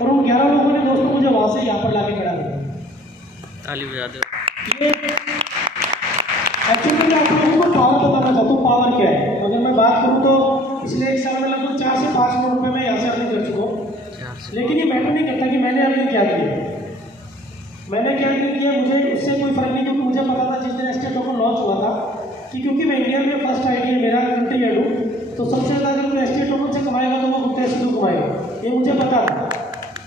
और उन 11 लोगों ने दोस्तों मुझे वहाँ से यहाँ पर ला के खड़ा किया। ताली बजा दो। ये एक्चुअली मैं आप लोगों को पावर बताना चाहता हूँ, पावर क्या है। अगर मैं बात करूँ तो पिछले 1 साल में लगभग 4 से 5 करोड़ रुपये मैं यहाँ से अर्निंग कर चुका हूँ। लेकिन ये मैटर नहीं करता कि मैंने अर्निंग क्या किया, मैंने क्या अर्निंग किया, मुझे उससे कोई फर्क नहीं, क्योंकि मुझे पता था जिस दिन एस्टेट टोकन लॉन्च हुआ था कि क्योंकि मैं इंडिया में फर्स्ट आईडी है मेरा कंट्री हेड हूँ, तो सबसे ज़्यादा अगर कोई एस्टेट टोकन से कमाएगा तो वो गुप्ता सिद्धू कमाएगा, ये मुझे पता था,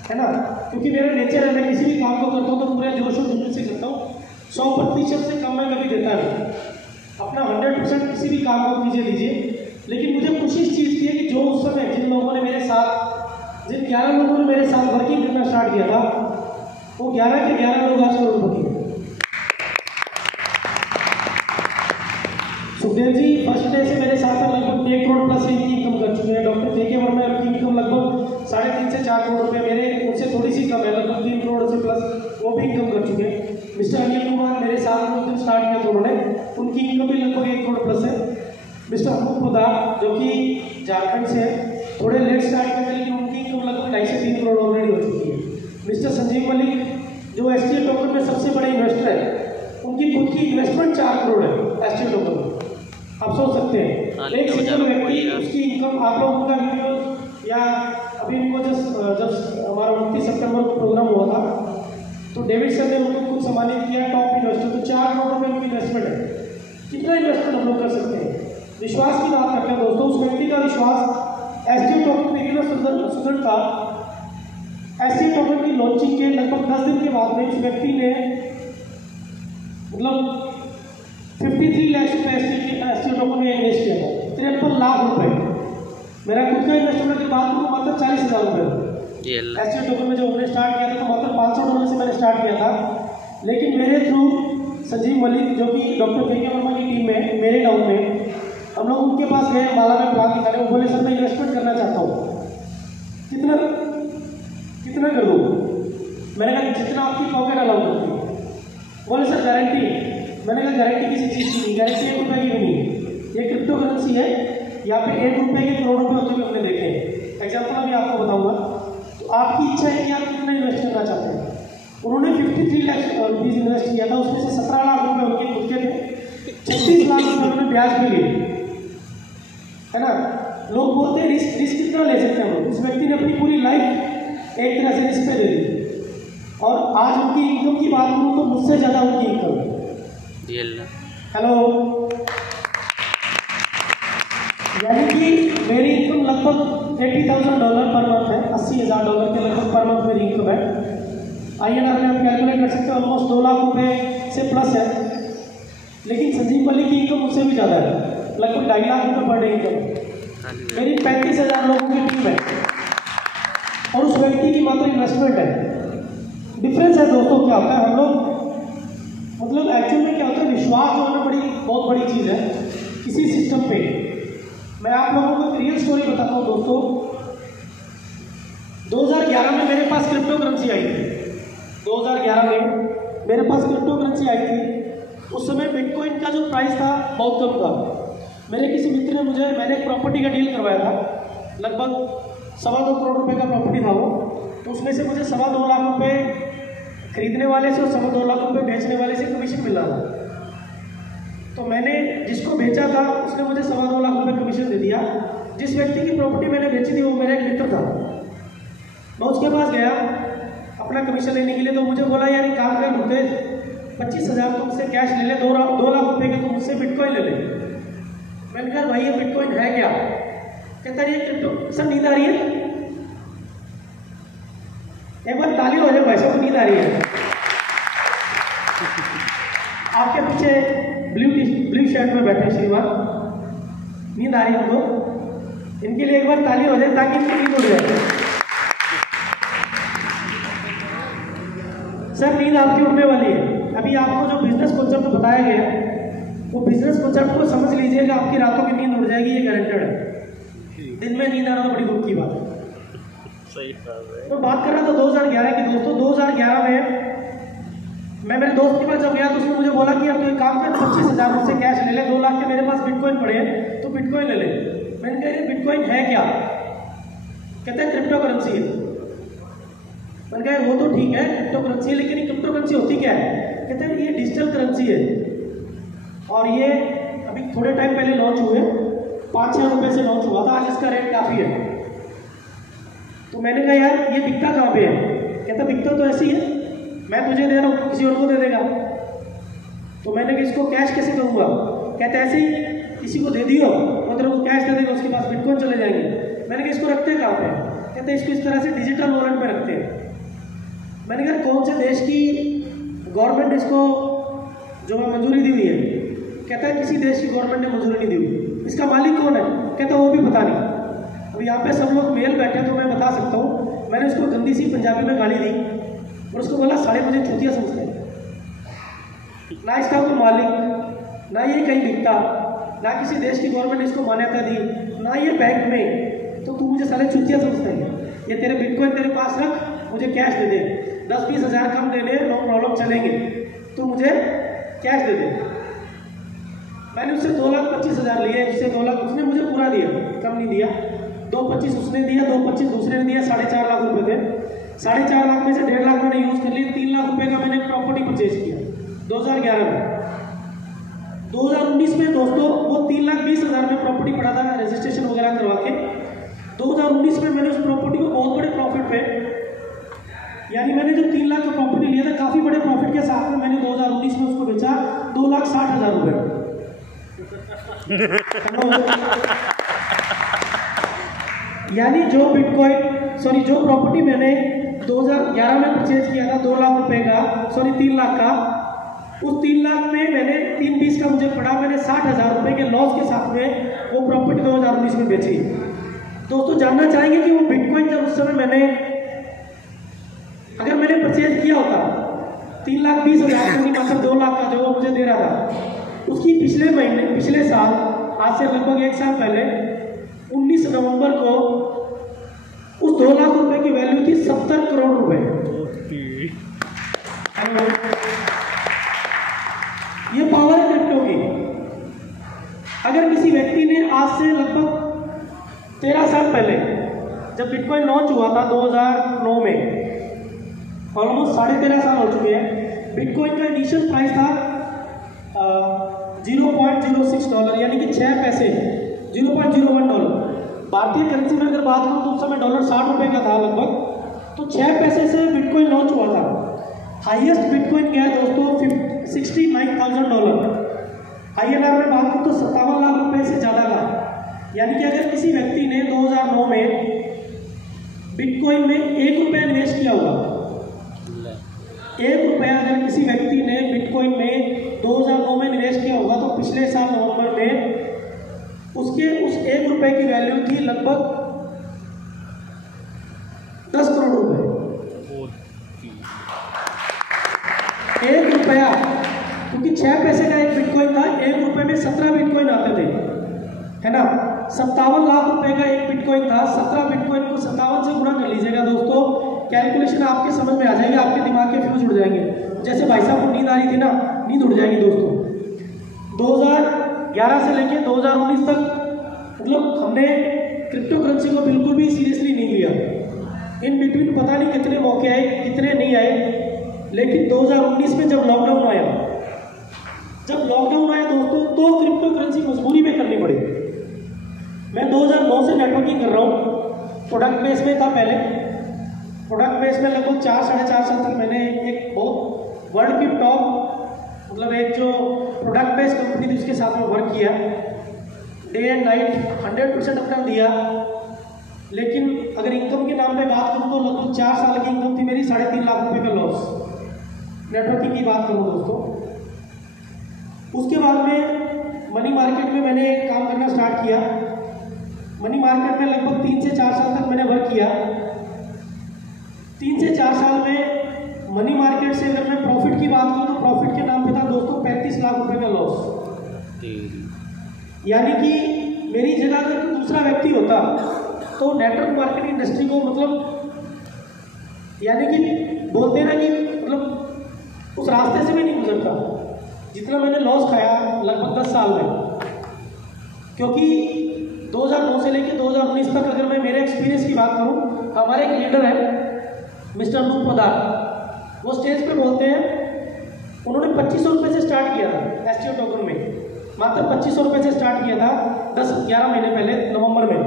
है ना। क्योंकि मेरा नेचर है, मैं किसी भी काम को करता हूँ तो पूरे जोश और जुनून से करता हूँ। 100% से कम मैं कभी देता नहीं, अपना 100% किसी भी काम को कीजिए लीजिए। लेकिन मुझे खुशी इस चीज़ की है कि जो उस समय जिन लोगों ने मेरे साथ, जिन 11 लोगों ने मेरे साथ वर्किंग करना स्टार्ट किया था, वो 11 के 11 लोग आज करोड़पति हैं। सुखदेव जी फर्स्ट डे से मेरे साथ लगभग 1 करोड़ प्लस इनकी इनकम कर चुके हैं। डॉक्टर के वर्मा की इनकम लगभग 3.5 से 4 करोड़ रुपये, मेरे उनसे थोड़ी सी कम है, लगभग 3 करोड़ से प्लस वो भी इनकम कर चुके हैं। मिस्टर अनिल कुमार मेरे साथ में स्टार्ट किया था उन्होंने, उनकी इनकम भी लगभग 1 करोड़ प्लस है। मिस्टर अनूप प्रधान जो कि झारखंड से थोड़े लेट स्टार्ट किए थे, लेकिन उनकी इनकम लगभग 2.5 से 3 करोड़ ऑलरेडी हो चुकी है। मिस्टर संजीव मलिक जो एसटीएफ टोकन में सबसे बड़े इन्वेस्टर है, उनकी खुद की इन्वेस्टमेंट 4 करोड़ है एसटीएफ टोकन में। आप सोच सकते हैं एक सिंगल व्यक्ति उसकी इनकम, आप लोग उनका वीडियो या अभी इनको जब हमारा 29 सितंबर को प्रोग्राम हुआ था तो डेविड सर ने उनको कुछ सम्मानित किया टॉप इन्वेस्टर, तो 4 करोड़ रुपये उनकी इन्वेस्टमेंट है। कितना इन्वेस्टमेंट हम लोग कर सकते हैं, विश्वास की बात करते हैं दोस्तों। उस व्यक्ति का विश्वास एसटीएफ टोकन में इतना सुदृढ़ था, एसटीएफ टोकन की लॉन्चिंग के लगभग 10 दिन के बाद में उस व्यक्ति ने मतलब 53 लाख रुपये एसटीएफ टोकन में इन्वेस्ट किया था, 53 लाख रुपए। मेरा खुद का इन्वेस्टमेंट की बात करूँ मात्र 40,000 रुपये एसटीएफ टोकन में जो हमने स्टार्ट किया था, तो मात्र $500 से मैंने स्टार्ट किया था। लेकिन मेरे थ्रू संजीव मलिक जो कि डॉक्टर के वर्मा की टीम में मेरे टाउन में, हम लोग उनके पास गए, माला में प्लान दिखाने, वो बोले सर मैं इन्वेस्टमेंट करना चाहता हूँ, कितना कर दूँ। मैंने कहा जितना आपकी पॉकेट अलाउ करती है। बोले सर गारंटी, मैंने कहा गारंटी किसी चीज़ की नहीं, गारंटी 1 रुपये की भी नहीं है, ये क्रिप्टो करेंसी है, यहाँ पे 1 रुपये के करोड़ रुपये होते हुए हमने देखे हैं। एग्जाम्पल अभी आपको बताऊंगा, तो आपकी इच्छा है कि आप कितना इन्वेस्ट करना चाहते हैं। उन्होंने 53 लाख रुपीज़ इन्वेस्ट किया था, उसमें से 17 लाख रुपये उनके खुद के थे, 36 लाख रुपये उन्होंने ब्याज भी लिए, है ना। लोग बोलते हैं रिस्क कितना ले सकते हैं हम लोग, इस व्यक्ति ने अपनी पूरी लाइफ एक तरह से रिस्क पे दे दी, और आज उनकी इनकम की बात करूँ तो मुझसे ज़्यादा उनकी इनकम है। हेलो, यानी कि मेरी इनकम लगभग $80,000 पर मंथ है, $80,000 के लगभग पर मंथ मेरी इनकम है। INR में आप कैलकुलेट कर सकते हो, ऑलमोस्ट 2 लाख रुपये से प्लस है। लेकिन संजीव मलिक की इनकम उससे भी ज़्यादा है, लगभग 2.5 लाख रुपये पर डे इनकम। मेरी 35,000 लोगों की टीम है और उस व्यक्ति की मात्र इन्वेस्टमेंट है। डिफरेंस है दोस्तों, क्या होता है हम लोग मतलब एक्चुअल में क्या होता है, विश्वास जो होना बहुत बड़ी चीज़ है किसी सिस्टम पे। मैं आप लोगों को एक रियल स्टोरी बताता हूँ दोस्तों। 2011 में मेरे पास क्रिप्टो करेंसी आई थी, 2011 में मेरे पास क्रिप्टो करेंसी आई थी। उस समय बिटकॉइन का जो प्राइस था बहुत कम था। मेरे किसी मित्र ने मैंने एक प्रॉपर्टी का डील करवाया था, लगभग 2.25 करोड़ रुपए का प्रॉपर्टी था वो, तो उसमें से मुझे 2.25 लाख रुपए खरीदने वाले से और 2.25 लाख रुपए बेचने वाले से कमीशन मिला था। तो मैंने जिसको बेचा था उसने मुझे 2.25 लाख रुपए कमीशन दे दिया। जिस व्यक्ति की प्रॉपर्टी मैंने बेची थी वो मेरा एक मित्र था। मैं उसके पास गया अपना कमीशन लेने के लिए, तो मुझे बोला यार काम कर, मुझे 25,000 तुमसे कैश ले ले, 2 लाख रुपए के तुम मुझसे बिटकॉइन ले ले। मैंने कहा भाई ये बिटकॉइन है क्या? कहता है ये क्रिप्टो। सर नींद आ रही है? एक बार ताली हो जाए भाई साहब, नींद आ रही है। आपके पीछे ब्लू शर्ट में बैठे श्रीमान, नींद आ रही है उनको, इनके लिए एक बार ताली हो जाए ताकि इनकी नींद उड़ जाए। सर नींद आपकी उड़ने वाली है। अभी आपको जो बिजनेस कॉन्सेप्ट बताया गया है वो बिजनेस कॉन्सेप्ट को समझ लीजिएगा, आपकी रातों की नींद उड़ जाएगी, ये गारंटेड है। दिन में नींद आना तो बड़ी दुख की बात है। सही है। तो बात कर रहा था 2011 की दोस्तों। 2011 में मैं मेरे दोस्त के पास जब गया तो उसने मुझे बोला कि अब तो एक काम कर, 25,000 मुझसे कैश ले ले, 2 लाख के मेरे पास बिटकॉइन पड़े हैं तो बिटकॉइन ले ले। मैंने कहा बिटकॉइन है क्या? कहते हैं क्रिप्टो करेंसी है। यार वो तो ठीक है क्रिप्टो करेंसी है, लेकिन ये क्रिप्टो करेंसी होती क्या है? कहते हैं ये डिजिटल करेंसी है और ये अभी थोड़े टाइम पहले लॉन्च हुए, 5,000 रुपये से लॉन्च हुआ था, आज इसका रेट काफ़ी है। तो मैंने कहा यार ये बिकता कहाँ पे है? कहता बिकता तो ऐसी है, मैं तुझे दे रहा हूँ किसी और को दे देगा। तो मैंने कहा इसको कैश कैसे दूंगा? कहता ऐसे ही किसी को दे दियो वो तेरे को कैश दे देगा, उसके पास बिटकॉइन चले जाएंगे। मैंने कहा इसको रखते हैं कहाँ पे? कहते इसको इस तरह से डिजिटल वॉलेट में रखते हैं। मैंने कहा कौन से देश की गवर्नमेंट इसको जो है मंजूरी दी हुई है? कहता है किसी देश की गवर्नमेंट ने मंजूरी नहीं दी हुई। इसका मालिक कौन है? कहता वो भी पता नहीं। अब यहाँ पे सब लोग मेल बैठे तो मैं बता सकता हूँ। मैंने उसको गंदी सी पंजाबी में गाली दी और उसको बोला साले मुझे चूतिया समझते हैं, ना इसका कोई मालिक, ना ये कहीं बिकता, ना किसी देश की गवर्नमेंट ने इसको मान्यता दी, ना ये बैंक में, तो तू मुझे साले चूतिया समझता है। ये तेरे बिटकॉइन तेरे पास रख, मुझे कैश दे दे, 10-20 हज़ार कम दे ले, नो प्रॉब्लम चलेंगे, तू मुझे कैश दे दे। मैंने उससे 2,25,000 लिए, उससे 2 लाख उसने मुझे पूरा दिया, कम नहीं दिया। 2,25,000 उसने दिया, 2,25,000 दूसरे ने दिया, 4.5 लाख रुपए थे। 4.5 लाख में से 1.5 लाख मैंने यूज कर लिए, 3 लाख रुपए का मैंने प्रॉपर्टी परचेज किया 2011 में। 2019 में दोस्तों वो 3,20,000 में प्रॉपर्टी पड़ा था रजिस्ट्रेशन वगैरह करवा के। 2019 में मैंने उस प्रॉपर्टी को बहुत बड़े प्रॉफिट पे, यानी मैंने जो 3 लाख का प्रॉपर्टी लिया था काफी बड़े प्रॉफिट के साथ में मैंने 2019 में उसको बेचा 2,60,000 रुपए। यानी जो बिटकॉइन जो प्रॉपर्टी मैंने 2011 में परचेज किया था 2 लाख रुपए का, 3 लाख का, उस 3 लाख में मैंने 3,20 का मुझे पड़ा, मैंने 60,000 रुपए के लॉस के साथ में वो प्रॉपर्टी 2019 में बेची। दोस्तों जानना चाहेंगे कि वो बिटकॉइन जब उस समय मैंने अगर मैंने परचेज किया होता 3,20,000 की मतलब 2 लाख का जो वो मुझे दे रहा था, उसकी पिछले साल, आज से लगभग 1 साल पहले 19 नवंबर को उस 2 लाख रुपए की वैल्यू थी 70 करोड़ रुपए। ये पावर है क्रिप्टो की। अगर किसी व्यक्ति ने आज से लगभग 13 साल पहले जब बिटकॉइन लॉन्च हुआ था 2009 में, ऑलमोस्ट 13.5 साल हो चुके हैं, बिटकॉइन का इनिशियल प्राइस था $0.06, यानी कि 6 पैसे, $0.01। भारतीय करेंसी में अगर बात करूँ तो उस समय डॉलर 60 रुपए का था लगभग, तो 6 पैसे से बिटकॉइन लॉन्च हुआ था। हाईएस्ट बिटकॉइन गया दोस्तों $69,000। INR में बात करूँ तो 57 लाख रुपए से ज़्यादा का। यानी कि अगर किसी व्यक्ति ने 2009 में बिटकॉइन में 1 रुपया निवेश किया होगा, 1 रुपया अगर किसी व्यक्ति ने बिटकॉइन में 2009 में निवेश किया होगा तो पिछले साल नवंबर में उसके उस 1 रुपए की वैल्यू थी लगभग 10 करोड़ रुपए। 1 रुपया, क्योंकि 6 पैसे का एक बिटकॉइन था, 1 रुपए में 17 बिटकॉइन आते थे, है ना। 57 लाख रुपए का एक बिटकॉइन था। 17 बिटकॉइन को 57 से गुणा कर लीजिएगा दोस्तों, कैलकुलेशन आपके समझ में आ जाएगी, आपके दिमाग के फ्यूज उड़ जाएंगे। जैसे भाई साहब को नींद आ रही थी ना, नींद उड़ जाएगी दोस्तों। 2011 से लेके 2019 तक मतलब हमने क्रिप्टो करेंसी को बिल्कुल भी सीरियसली नहीं लिया। इन बिटवीन पता नहीं कितने मौके आए, कितने नहीं आए, लेकिन 2019 में जब लॉकडाउन आया दोस्तों, तो क्रिप्टो करेंसी मजबूरी में करनी पड़ी। मैं 2009 से नेटवर्किंग कर रहा हूँ, प्रोडक्ट बेस में था पहले। प्रोडक्ट बेस में लगभग 4-4.5 साल तक मैंने एक बहुत वर्ल्ड की टॉप मतलब एक जो प्रोडक्ट बेस्ड कंपनी थी उसके साथ में वर्क किया, डे एंड नाइट 100% अपना दिया। लेकिन अगर इनकम के नाम पे बात करूँ तो लगभग 4 साल की इनकम थी मेरी 3.5 लाख रुपए का लॉस, नेटवर्किंग की बात करूँ दोस्तों। उसके बाद में मनी मार्केट में मैंने काम करना स्टार्ट किया। मनी मार्केट में लगभग 3 से 4 साल तक मैंने वर्क किया। 3 से 4 साल में मनी मार्केट से अगर मैं प्रॉफिट की बात करूँ तो प्रॉफिट के नाम पे था दोस्तों 35 लाख रुपए का लॉस। यानी कि मेरी जगह अगर दूसरा व्यक्ति होता तो नेटवर्क मार्केटिंग इंडस्ट्री को मतलब यानी कि बोलते ना कि मतलब उस रास्ते से भी नहीं गुजरता जितना मैंने लॉस खाया लगभग 10 साल में। क्योंकि 2009 से लेकर 2019 तक अगर मैं मेरे एक्सपीरियंस की बात करूं, हमारे एक लीडर है, मिस्टर अनूप पोदार, वो स्टेज पे बोलते हैं, उन्होंने 2500 रुपये से स्टार्ट किया था एसटीओ टोकन में, मात्र 2500 रुपये से स्टार्ट किया था 10-11 महीने पहले नवंबर में।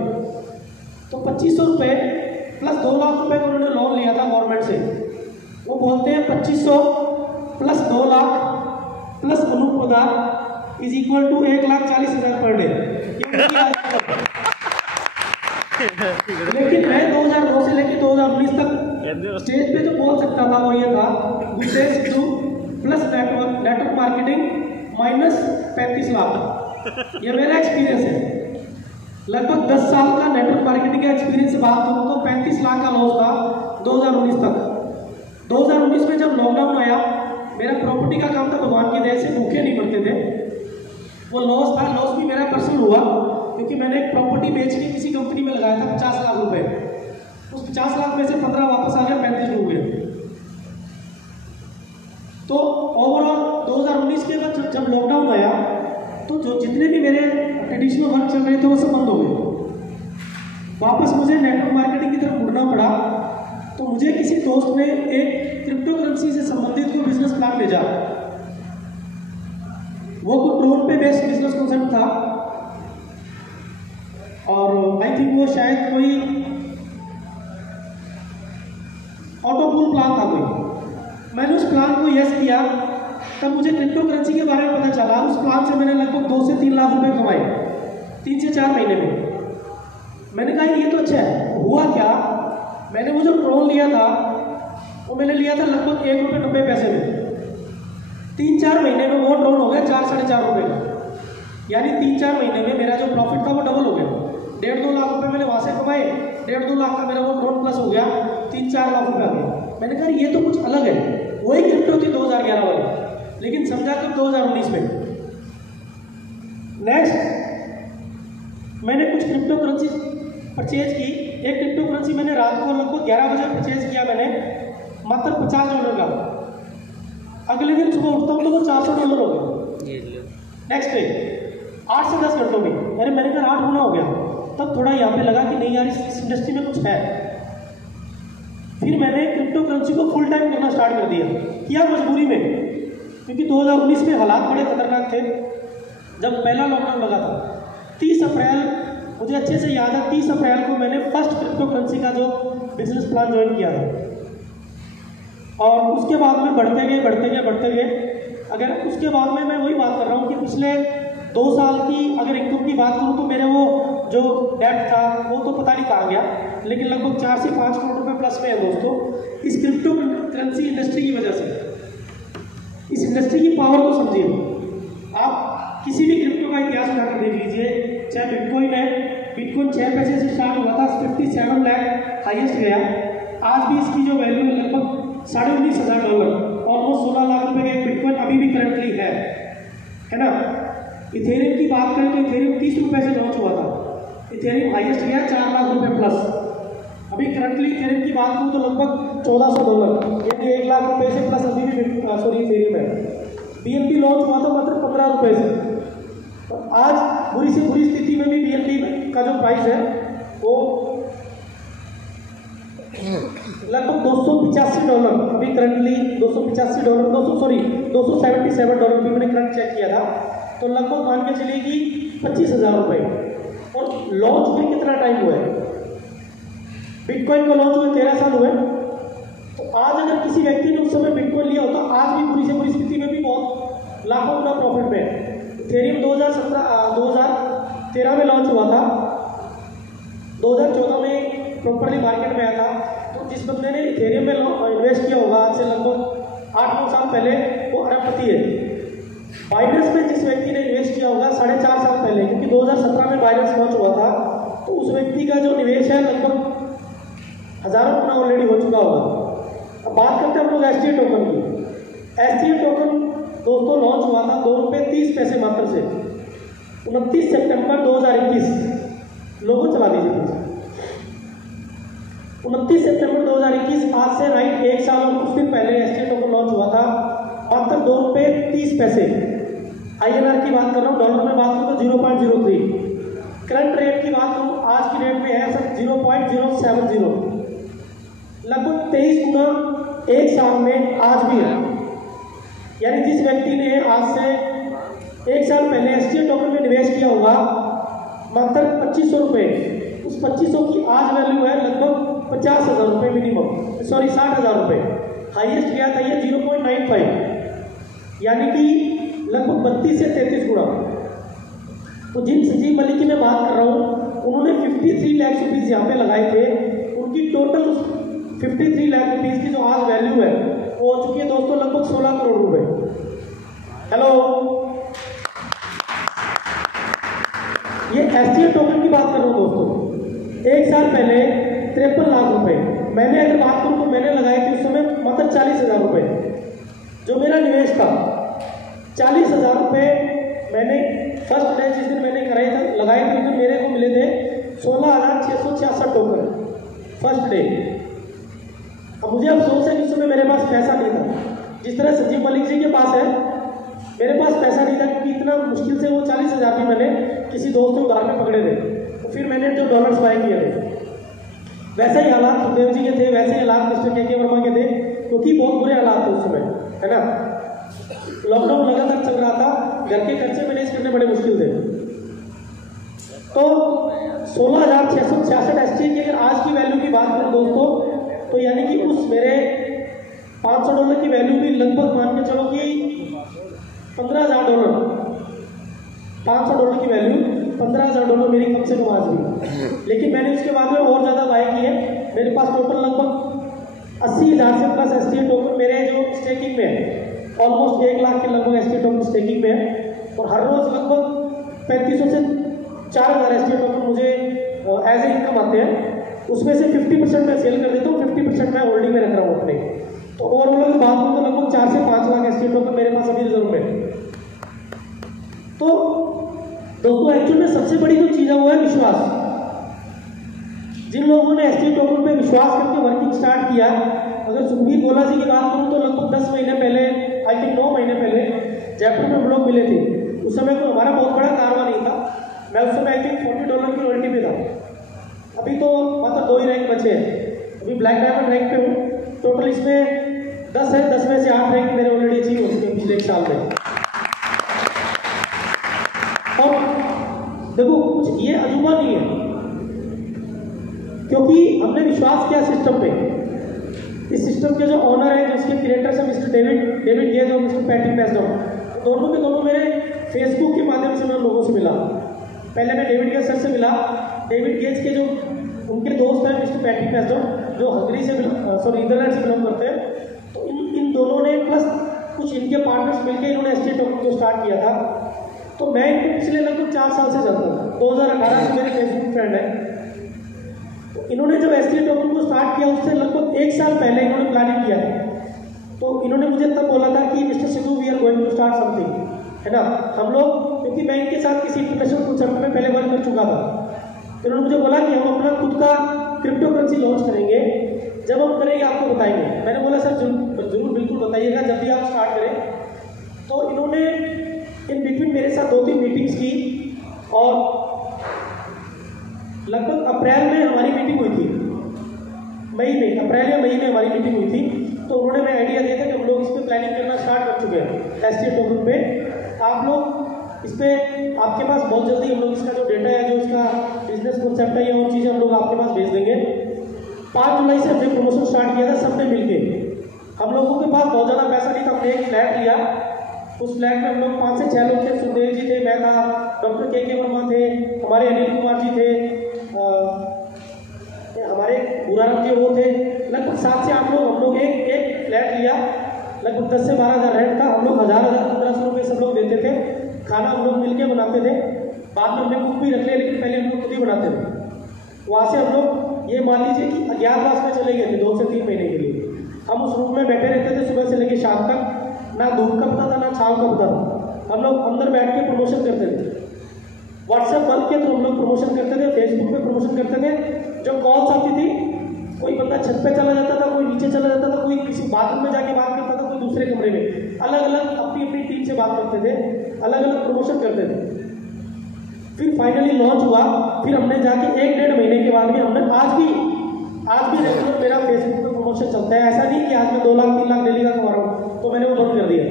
तो 2500 रुपये प्लस 2 लाख रुपये का उन्होंने लोन लिया था गवर्नमेंट से। वो बोलते हैं 2500 plus 2 lakh plus Anoop Podar is equal to 1,40,000 per day. लेकिन मैं 2009 से लेकर 2019 तक स्टेज पे जो बोल सकता था वो ये था, गुड्डे Sidhu plus network marketing minus 35 lakh. ये मेरा एक्सपीरियंस है, लगभग 10 साल का नेटवर्क मार्केटिंग का एक्सपीरियंस से बात करूँ तो 35 लाख का लॉस था 2019 तक। 2019 में जब लॉकडाउन आया, मेरा प्रॉपर्टी का काम था, भगवान की दया से भूखे नहीं मरते थे। वो लॉस था, लॉस भी मेरा पर्सनल हुआ क्योंकि मैंने एक प्रॉपर्टी बेच के किसी कंपनी में लगाया था 50 लाख रुपए। उस 50 लाख में से 15 वापस आ गया, 35 डूब गए। तो ओवरऑल 2019 के बाद जब लॉकडाउन आया तो जो जितने भी मेरे ट्रेडिशनल वर्क चल रहे थे वो सब बंद हो गए। वापस मुझे नेटवर्क मार्केटिंग की तरफ मुड़ना पड़ा। तो मुझे किसी दोस्त ने एक क्रिप्टो करेंसी से संबंधित कोई बिजनेस प्लान भेजा। वो कोई ड्रोन पे बेस्ड बिजनेस कॉन्सेप्ट था और आई थिंक वो शायद कोई ऑटोपूल प्लान था कोई। मैंने उस प्लान को यस किया, तब मुझे क्रिप्टो करेंसी के बारे में पता चला। उस प्लान से मैंने लगभग 2 से 3 लाख रुपए कमाए 3 से 4 महीने में। मैंने कहा ये तो अच्छा है। हुआ क्या, मैंने वो जो ड्रोन लिया था वो मैंने लिया था लगभग ₹1.90 में। 3-4 महीने में वो ड्रोन हो गया 4-4.5 रुपये का। यानी 3-4 महीने में मेरा जो प्रॉफिट था वो डबल हो गया। 1.5-2 लाख रुपए मैंने वहाँ से कमाए, 1.5-2 लाख का मेरा वो ड्रोन प्लस हो गया, 3-4 लाख रुपए आ गए। मैंने कहा ये तो कुछ अलग है। वही क्रिप्टो थी 2011 वाली, लेकिन समझा कब 2019 में। नेक्स्ट मैंने कुछ क्रिप्टो करेंसी परचेज की। एक क्रिप्टो करेंसी मैंने रात को लगभग 11 बजे परचेज किया मैंने, मात्र $50 का। अगले दिन सुबह उठता हूँ तो वो $400 हो गया। नेक्स्ट डे 8 से 10 घंटों में, अरे मैंने कहा 8 गुना हो गया। तब थोड़ा यहाँ पे लगा कि नहीं यार, इस इंडस्ट्री में कुछ है। फिर मैंने क्रिप्टो करेंसी को फुल टाइम करना स्टार्ट कर दिया, किया मजबूरी में, क्योंकि 2019 में हालात बड़े खतरनाक थे। जब पहला लॉकडाउन लगा था 30 अप्रैल, मुझे अच्छे से याद है, 30 अप्रैल को मैंने फर्स्ट क्रिप्टो करेंसी का जो बिजनेस प्लान ज्वाइन किया था। और उसके बाद में बढ़ते गए। अगर उसके बाद में मैं वही बात कर रहा हूँ कि पिछले 2 साल की अगर इनकम की बात करूँ तो मेरे वो जो डेट था वो तो पता नहीं कहाँ गया, लेकिन लगभग 4 से 5 करोड़ रुपए प्लस में है दोस्तों, इस क्रिप्टो करेंसी इंडस्ट्री की वजह से। इस इंडस्ट्री की पावर को समझिए। आप किसी भी क्रिप्टो का इतिहास उठाकर देख लीजिए, चाहे बिटकॉइन है, बिटकॉइन 6 पैसे से स्टार्ट हुआ था, 57 लाख हाईएस्ट गया। आज भी इसकी जो वैल्यू है लगभग $19,500, ऑलमोस्ट 16 लाख रुपए का एक बिटकॉइन अभी भी करंटली है ना। इथेरियम की बात करें तो इथेरियम 30 रुपए से लॉन्च हुआ था, इथेरियम हाईएस्ट गया 4 लाख रुपए प्लस। अभी करंटली इथेरियम की बात करूँ तो लगभग $1,400, यानी 1 लाख रुपए से प्लस अभी भी इथेरियम है। BNB लॉन्च हुआ था मात्र 15 रुपए से। और आज बुरी से बुरी स्थिति में भी BNB का जो प्राइस है वो लगभग $285, अभी करंटली $277 भी मैंने करंट चेक किया था। तो लगभग मान के चलिए कि 25,000 रुपये। और लॉन्च हुए कितना टाइम हुआ है, बिटकॉइन का लॉन्च हुए 13 साल हुए। तो आज अगर किसी व्यक्ति ने उस समय बिटकॉइन लिया होता, आज भी बुरी से बुरी स्थिति में भी बहुत लाखों गुना प्रॉफिट में है। इथेरियम 2013 में लॉन्च हुआ था, 2014 में प्रॉपरली मार्केट में आया था। तो जिस बंदे ने इथेरियम में इन्वेस्ट किया होगा आज से लगभग 8-9 साल पहले, वो अरबपति है। बाइनेंस में जिस व्यक्ति ने इन्वेस्ट किया होगा 4.5 साल पहले, क्योंकि 2017 में बाइनेंस लॉन्च हुआ था, तो उस व्यक्ति का जो निवेश है लगभग हजारों गुना ऑलरेडी हो चुका होगा। अब बात करते हैं हम लोग STA टोकन की। STA टोकन दोस्तों लॉन्च हुआ था ₹2.30 मात्र से 29 सितंबर 2021। लोगों चला दीजिए 29 सितंबर 2021, आज से राइट 1 साल और कुछ दिन पहले STA टोकन लॉन्च हुआ था, मात्र ₹2.30। INR की बात कर रहा हूँ, डॉलर में बात करूँ तो 0.03। करंट रेट की बात करूँ आज की डेट में है सर 0.070। लगभग 23 गुना एक साल में आज भी है। यानी जिस व्यक्ति ने आज से 1 साल पहले STI टोकन में निवेश किया होगा मात्र 2500 रुपये, उस 2500 की आज वैल्यू है लगभग 50,000 रुपये मिनिमम, सॉरी 60,000 रुपये। हाईएस्ट गया था ये 0.95, यानी कि लगभग 32 से 33 गुना। तो जिन संजीव मलिक की मैं बात कर रहा हूँ, उन्होंने 53 लाख रुपीज़ यहाँ पे लगाए थे। उनकी टोटल 53 लाख रुपीज़ की जो आज वैल्यू है वो हो चुकी है दोस्तों लगभग 16 करोड़ रुपए। हेलो, ये STI टोकन की बात कर रहा हूँ दोस्तों। 1 साल पहले 53 लाख रुपए मैंने अगर बात करूँ तो मैंने लगाए थे उस समय मात्र 40,000 रुपये। जो मेरा निवेश था 40,000 रुपये मैंने फर्स्ट डे जिस दिन मैंने लगाए थे उस दिन मेरे को मिले थे 16,666 टोकन फर्स्ट डे। अब मुझे अफसोस है कि उस समय मेरे पास पैसा नहीं था, जिस तरह संजीव मलिक जी के पास है, मेरे पास पैसा नहीं था क्योंकि इतना मुश्किल से वो 40,000 भी मैंने किसी दोस्त के उधार में पकड़े थे। तो फिर मैंने जो डॉलर्स बाय किए थे, वैसे ही हालात सुखदेव जी के थे, वैसे ही हालात मिस्टर के वर्मा के थे, क्योंकि बहुत बुरे हालात थे उस समय, है ना। लॉकडाउन लगातार चल रहा था, घर के खर्चे मैनेज करने बड़े मुश्किल थे। तो 16,666 STI की अगर आज की वैल्यू की बात करूं दोस्तों, तो यानी कि उस मेरे $500 की वैल्यू भी लगभग मान के चलो कि $15,000, $500 की वैल्यू $15,000 मेरी कम से कम आज भी। लेकिन मैंने उसके बाद में और ज़्यादा बाय किए। मेरे पास टोटल लगभग 80,000 से प्लस STI टोकन मेरे जो स्टेकिंग में है, ऑलमोस्ट 1 लाख के लगभग STI टोकन स्टेकिंग में है। और हर रोज़ लगभग 3500 से 4,000 STI टोकन मुझे एज ए इनकम आते हैं। उसमें से 50% मैं सेल कर देता हूँ, 50% मैं होल्डिंग में रख रहा हूँ अपने। तो ओवरऑल अगर बात करूँ तो लगभग 4 से 5 लाख STI टोकन मेरे पास अभी रिजर्व में। तो दोस्तों एक्चुअल में सबसे बड़ी जो चीज़ है वो है विश्वास। जिन लोगों ने STI टोकन पे विश्वास करके वर्किंग स्टार्ट किया, अगर सुखबीर गोला जी की बात करूँ तो लगभग 10 महीने पहले, आई थिंक 9 महीने पहले जयपुर में हम लोग मिले थे। उस समय तो हमारा बहुत बड़ा कारवा नहीं था, मैं उस समय आई थिंक $40 की रॉयल्टी पे था। अभी तो मात्र 2 ही रैंक बचे हैं, अभी ब्लैक डायमंड रैंक पे हूँ। टोटल इसमें 10 है, 10 में से 8 रैंक मेरे ऑलरेडी अचीव हो चुके हैं पिछले 1 साल में। और देखो कुछ ये अजूबा नहीं है, क्योंकि हमने विश्वास किया सिस्टम पे। इस सिस्टम के जो ऑनर है, जो इसके क्रिएटर्स हैं, मिस्टर डेविड गेज और मिस्टर पैट्रिक मैसडॉन, दोनों के दोनों मेरे फेसबुक के माध्यम से मैं उन लोगों से मिला। पहले मैं डेविड गेज सर से मिला। डेविड गेज के जो उनके दोस्त हैं मिस्टर पैट्रिक मैसडॉन, जो हंगरी से नीदरलैंड से बिलोंग करते हैं, तो इन दोनों ने प्लस कुछ इनके पार्टनर्स मिलकर इन्होंने STI टोकन को स्टार्ट किया था। तो मैं इनको पिछले लगभग 4 साल से जानता हूँ, 2018 से मेरे फेसबुक फ्रेंड है। तो इन्होंने जब STI टोकन को स्टार्ट किया उससे लगभग 1 साल पहले इन्होंने प्लानिंग किया था। तो इन्होंने मुझे तब बोला था कि mister Sidhu we are going to start something, है ना। हम लोग, क्योंकि मैं इनके साथ किसी इंटरनेशनल कंसर्ट में पहले वर्क कर चुका था, तो इन्होंने मुझे बोला कि हम अपना खुद का क्रिप्टो करेंसी लॉन्च करेंगे, जब हम करेंगे आपको बताएंगे। मैंने बोला सर जरूर बिल्कुल बताइएगा जब भी आप स्टार्ट करें। तो इन्होंने इन बिटवीन मेरे साथ 2-3 मीटिंग्स की, और लगभग अप्रैल में हमारी मीटिंग हुई थी, अप्रैल या मई में हमारी मीटिंग हुई थी। तो उन्होंने मैं आइडिया दिया था कि हम लोग इस पर प्लानिंग करना स्टार्ट कर चुके हैं STI टोकन पे। आप लोग इस पर, आपके पास बहुत जल्दी हम लोग इसका जो डेटा है, जो इसका बिजनेस कॉन्सेप्ट है, ये और चीज़ें हम लोग आपके पास भेज देंगे। 5 जुलाई से हमने प्रमोशन स्टार्ट किया था सबने मिलके। हम लोगों के पास बहुत ज़्यादा पैसा नहीं था, हमने एक फ्लैट लिया। उस फ्लैट में हम लोग 5 से 6 लोग थे। सुखदेव जी थे, मैं था, डॉक्टर के वर्मा थे, हमारे अनिल कुमार जी थे, हमारे बुराराम जी वो थे। लगभग 7 से 8 लोग हम लोग एक फ्लैट लिया। लगभग 10 से 12,000 रेंट था। हम लोग 1,000-1,500 रुपये सब लोग देते थे। खाना हम लोग मिलके बनाते थे। बाद में हमने कुक भी रख लिया, लेकिन पहले हम लोग खुद ही बनाते थे। वहाँ से हम लोग ये मान लीजिए कि अज्ञातवास में चले गए थे 2 से 3 महीने के लिए। हम उस रूम में बैठे रहते थे सुबह से लेकर शाम तक। ना धूप कपता था, ना छाँव कपता था। हम लोग अंदर बैठ के प्रमोशन करते थे। व्हाट्सएप बंद के थ्रू हम लोग प्रमोशन करते थे, फेसबुक पे प्रमोशन करते थे। जो कॉल्स आती थी, कोई बंदा छत पे चला जाता था, कोई नीचे चला जाता था, कोई किसी बाथरूम में जाके बात करता था, कोई दूसरे कमरे में। अलग अलग अपनी अपनी टीम से बात करते थे, अलग अलग प्रमोशन करते थे। फिर फाइनली लॉन्च हुआ। फिर हमने जाके 1-1.5 महीने के बाद में हमने आज भी रेगुलर मेरा फेसबुक पे प्रमोशन चलता है। ऐसा नहीं कि आज मैं 2 लाख 3 लाख डेली का कमा रहा हूँ तो मैंने वो बंद कर दिया।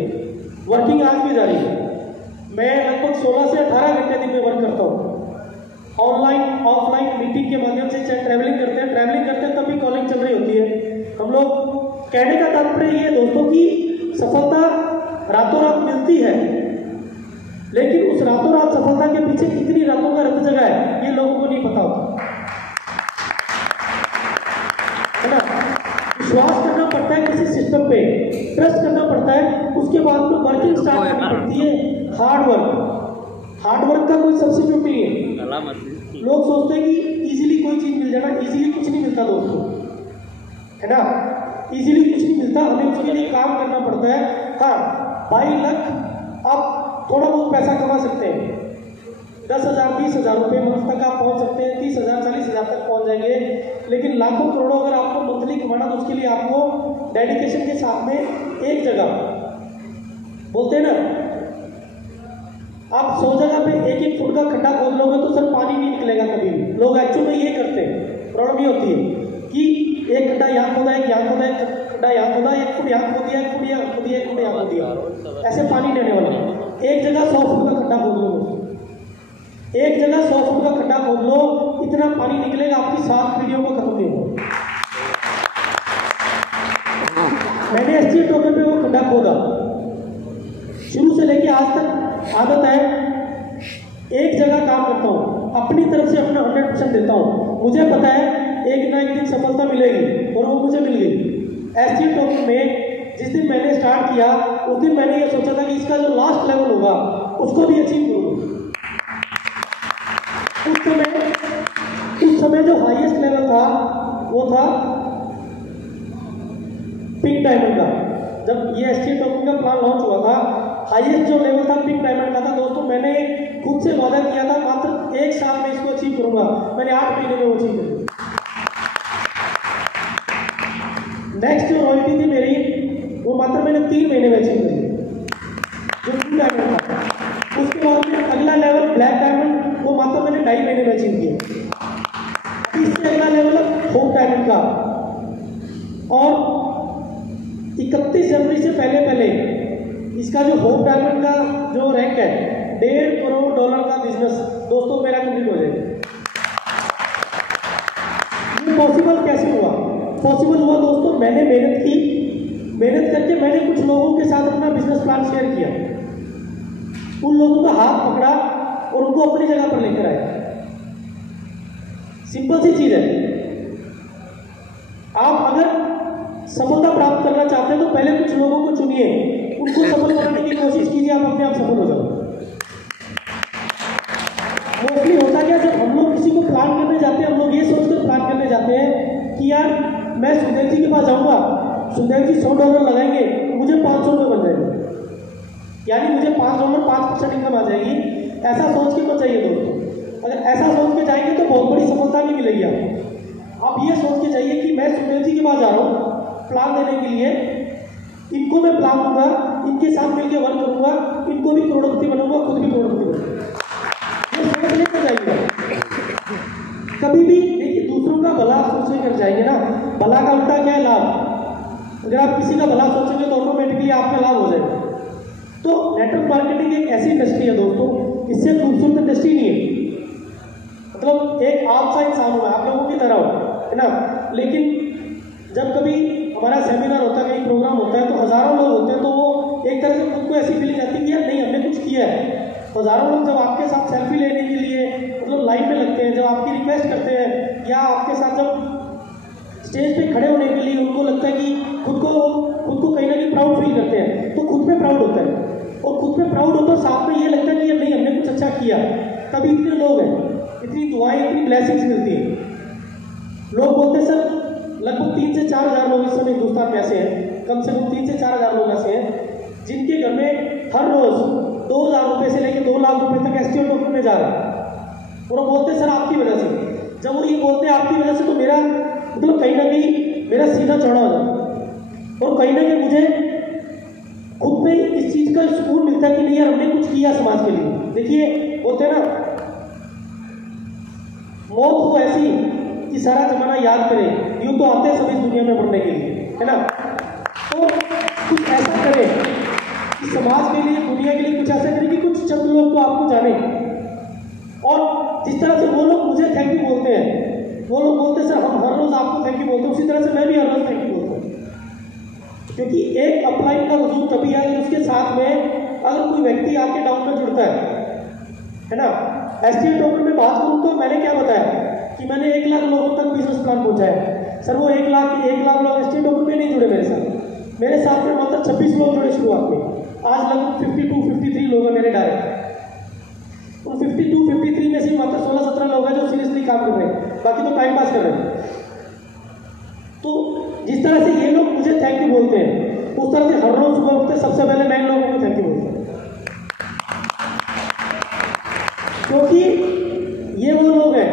वर्किंग आज भी जारी है। मैं लगभग 16 से 18 घंटे दिन में वर्क करता हूँ। ऑनलाइन ऑफलाइन मीटिंग के माध्यम से, चाहे ट्रैवलिंग करते हैं तब भी कॉलिंग चल रही होती है। हम लोग कहने का तात्पर्य ये दोस्तों की सफलता रातों रात मिलती है, लेकिन उस रातों रात सफलता के पीछे कितनी रातों का रत जगह है ये लोगों को नहीं पता होता है ना। विश्वास करना पड़ता है किसी सिस्टम पे, ट्रस्ट करना पड़ता है, उसके बाद में वर्किंग स्टार्ट करनी पड़ती है। हार्ड वर्क का कोई सब्स्टिट्यूट नहीं है। लोग सोचते हैं कि इजीली कोई चीज मिल जाना, इजीली कुछ नहीं मिलता दोस्तों, है ना। इजीली कुछ नहीं मिलता, हमें उसके लिए काम करना पड़ता है। हाँ, 22 लाख आप थोड़ा बहुत पैसा कमा सकते हैं, 10,000 20,000 रुपये मंथ तक आप पहुंच सकते हैं, 30,000 40,000 तक पहुंच जाएंगे। लेकिन लाखों करोड़ों अगर आपको मंथली कमाना तो उसके लिए आपको डेडिकेशन के साथ में एक जगह, बोलते हैं ना, आप 100 जगह पे 1-1 फुट का खड्डा खोद लोगे तो सर पानी नहीं निकलेगा कभी भी। लोग एक्चुअली में ये करते हैं, प्रॉब्लम ये होती है कि एक खड्डा यहाँ खोदा, एक यहाँ खोदा, एक खड्डा यहाँ खोदा, 1 फुट यहाँ खोद दिया, 1 फुट यहाँ खोद दिया, 1 फुट यहाँ खोद दिया, ऐसे पानी लेने वाला। एक जगह 100 फुट का खड्डा खोद लो, एक जगह 100 फुट का खड्डा खोद लो, इतना पानी निकलेगा आपकी 7 पीढ़ियों को खत्म नहीं होगा। मैंने एसटी टोकन पे वो खड्डा खोदा, शुरू से लेके आज तक आदत है, एक जगह काम करता हूँ, अपनी तरफ से अपना 100% देता हूँ। मुझे पता है एक ना एक दिन सफलता मिलेगी और वो मुझे मिल गई। एसटी टोकन में जिस दिन मैंने स्टार्ट किया उस दिन मैंने ये सोचा था कि इसका जो लास्ट लेवल होगा उसको भी अचीव करूँगा। उस समय जो हाईएस्ट लेवल था वो था पिंक डायमंड का। जब ये एसटी टोकन का प्लान लॉन्च हुआ था, हाईएस्ट जो लेवल था पिंक डायमंड का था। दोस्तों मैंने खुद से वादा किया था मात्र 1 साल में इसको अचीव करूंगा, मैंने 8 महीने में वो अचीव कर लिया। नेक्स्ट जो रॉयल्टी थी मेरी वो मात्र मैंने 3 महीने में अचीव कर लिया, जो पिंक डायमंड था। उसके बाद में अगला लेवल ब्लैक डायमंड, वो मात्र मैंने 2.5 महीने में अचीव किया। इससे अगला लेवल है होप डायमंड का, और 31 जनवरी से पहले इसका जो होप डायमंड का जो रैंक है, $1.5 करोड़ का बिजनेस दोस्तों मेरा कंप्लीट हो जाएगा। ये पॉसिबल कैसे हुआ? पॉसिबल हुआ दोस्तों, मैंने मेहनत करके मैंने कुछ लोगों के साथ अपना बिजनेस प्लान शेयर किया, उन लोगों का हाथ पकड़ा और उनको अपनी जगह पर लेकर आया। सिंपल सी चीज है। आप अगर सफलता प्राप्त करना चाहते हैं तो पहले कुछ लोगों को चुनिए, उनको सफल बनाने की कोशिश कीजिए, आप अपने आप सफल हो जाओ। मोस्टली होता क्या, जब हम लोग किसी को प्लान करने जाते हैं, हम लोग ये सोचकर प्लान करने जाते हैं कि यार मैं सुखदेव जी के पास जाऊंगा, सुखदेव जी $100 लगाएंगे, मुझे $500 बन जाएंगे, यानी मुझे $5 5% इनकम आ जाएगी। ऐसा सोच के मत जाइए दोस्तों। अगर ऐसा सोच के जाएंगे तो बहुत बड़ी सफलता नहीं मिलेगी आपको। आप ये सोच के जाइए कि मैं सुखदेव जी के पास जा रहा हूँ प्लान देने के लिए, इनको मैं प्लान दूंगा, इनके साथ मिलकर वर्क करूंगा, इनको भी करोड़पति बनाऊंगा, खुद भी करोड़पति बनूंगा। ये सोच लेकर जाइएगा। कभी भी देखिए, दूसरों का भला सोच कर जाएंगे ना, भला का उल्टा क्या है? लाभ। अगर आप किसी का भला सोचेंगे तो ऑटोमेटिकली आपका लाभ हो जाएगा। तो नेटवर्क मार्केटिंग एक ऐसी इंडस्ट्री है दोस्तों, इससे खूबसूरत इंडस्ट्री नहीं है। मतलब एक आप सा इंसान हुआ, आप लोगों की तरह हो, है ना। लेकिन जब कभी हमारा सेमिनार होता है, कहीं प्रोग्राम होता है, तो हज़ारों लोग होते हैं, तो वो एक तरह से खुद को ऐसी फीलिंग आती है कि यार नहीं, हमने कुछ किया है। हज़ारों लोग जब आपके साथ सेल्फी लेने के लिए मतलब लाइन में लगते हैं, जब आपकी रिक्वेस्ट करते हैं, या आपके साथ जब स्टेज पे खड़े होने के लिए उनको लगता है कि खुद को कहीं ना कहीं प्राउड फील करते हैं, तो खुद पे प्राउड होता है। और खुद पे प्राउड होता है, साथ में ये लगता है कि यार नहीं, हमने कुछ अच्छा किया। तभी इतने लोग हैं, इतनी दुआएं, इतनी ब्लेसिंग्स मिलती हैं। लोग बोलते हैं सर लगभग 3 से 4 हज़ार लोग इस समय हिंदुस्तान में ऐसे हैं, कम से कम 3 से 4 हज़ार लोग ऐसे हैं जिनके घर में हर रोज 2,000 रुपये से लेकर 2 लाख रुपए तक एसटी टोकन में जा रहा है। और वो बोलते हैं सर आपकी वजह से। जब वो ये बोलते हैं आपकी वजह से, तो मेरा मतलब कहीं ना कहीं मेरा सीना चौड़ा हो जाता है, और कहीं ना कहीं मुझे खुद में इस चीज़ का सुकून मिलता है कि नहीं यार, हमने कुछ किया समाज के लिए। देखिए बोलते हैं ना, मौत हो ऐसी कि सारा जमाना याद करे, यूँ तो आते हैं सब इस दुनिया में बढ़ने के लिए, है ना। तो कुछ ऐसा करें कि समाज के लिए, दुनिया के लिए कुछ ऐसा करें कि कुछ चंद लोग तो आपको जाने। और जिस तरह से वो लोग मुझे थैंक यू बोलते हैं, वो लोग बोलते हैं सर हम हर रोज़ आपको थैंक यू बोलते हैं, उसी तरह से मैं भी हर रोज़ थैंक यू बोलता हूँ। क्योंकि एक अपलाइन का वजूद तभी है कि उसके साथ में अगर कोई व्यक्ति आके डाउन में जुड़ता है ना। एसटीए टोकन में बात करूँ तो मैंने क्या बताया कि मैंने 1 लाख लोगों तक बिजनेस प्लान पहुँचाया। सर वो 1 लाख लोग एसटीए टोकन में नहीं जुड़े मेरे साथ। मेरे साथ में मात्र 26 लोग जुड़े शुरुआत में। आज लगभग 52-53 लोग हैं मेरे डायरेक्ट। उन 52-53 में से मात्र 16-17 लोग हैं जो सीरियसली काम कर रहे हैं, बाकी तो टाइम पास कर रहे हैं। तो जिस तरह से ये लोग मुझे थैंक यू बोलते हैं, उस तरह से हर रोज सुबह उठते सबसे पहले मैं इन लोगों को थैंक यू बोलता हूँ। क्योंकि ये वो लोग हैं,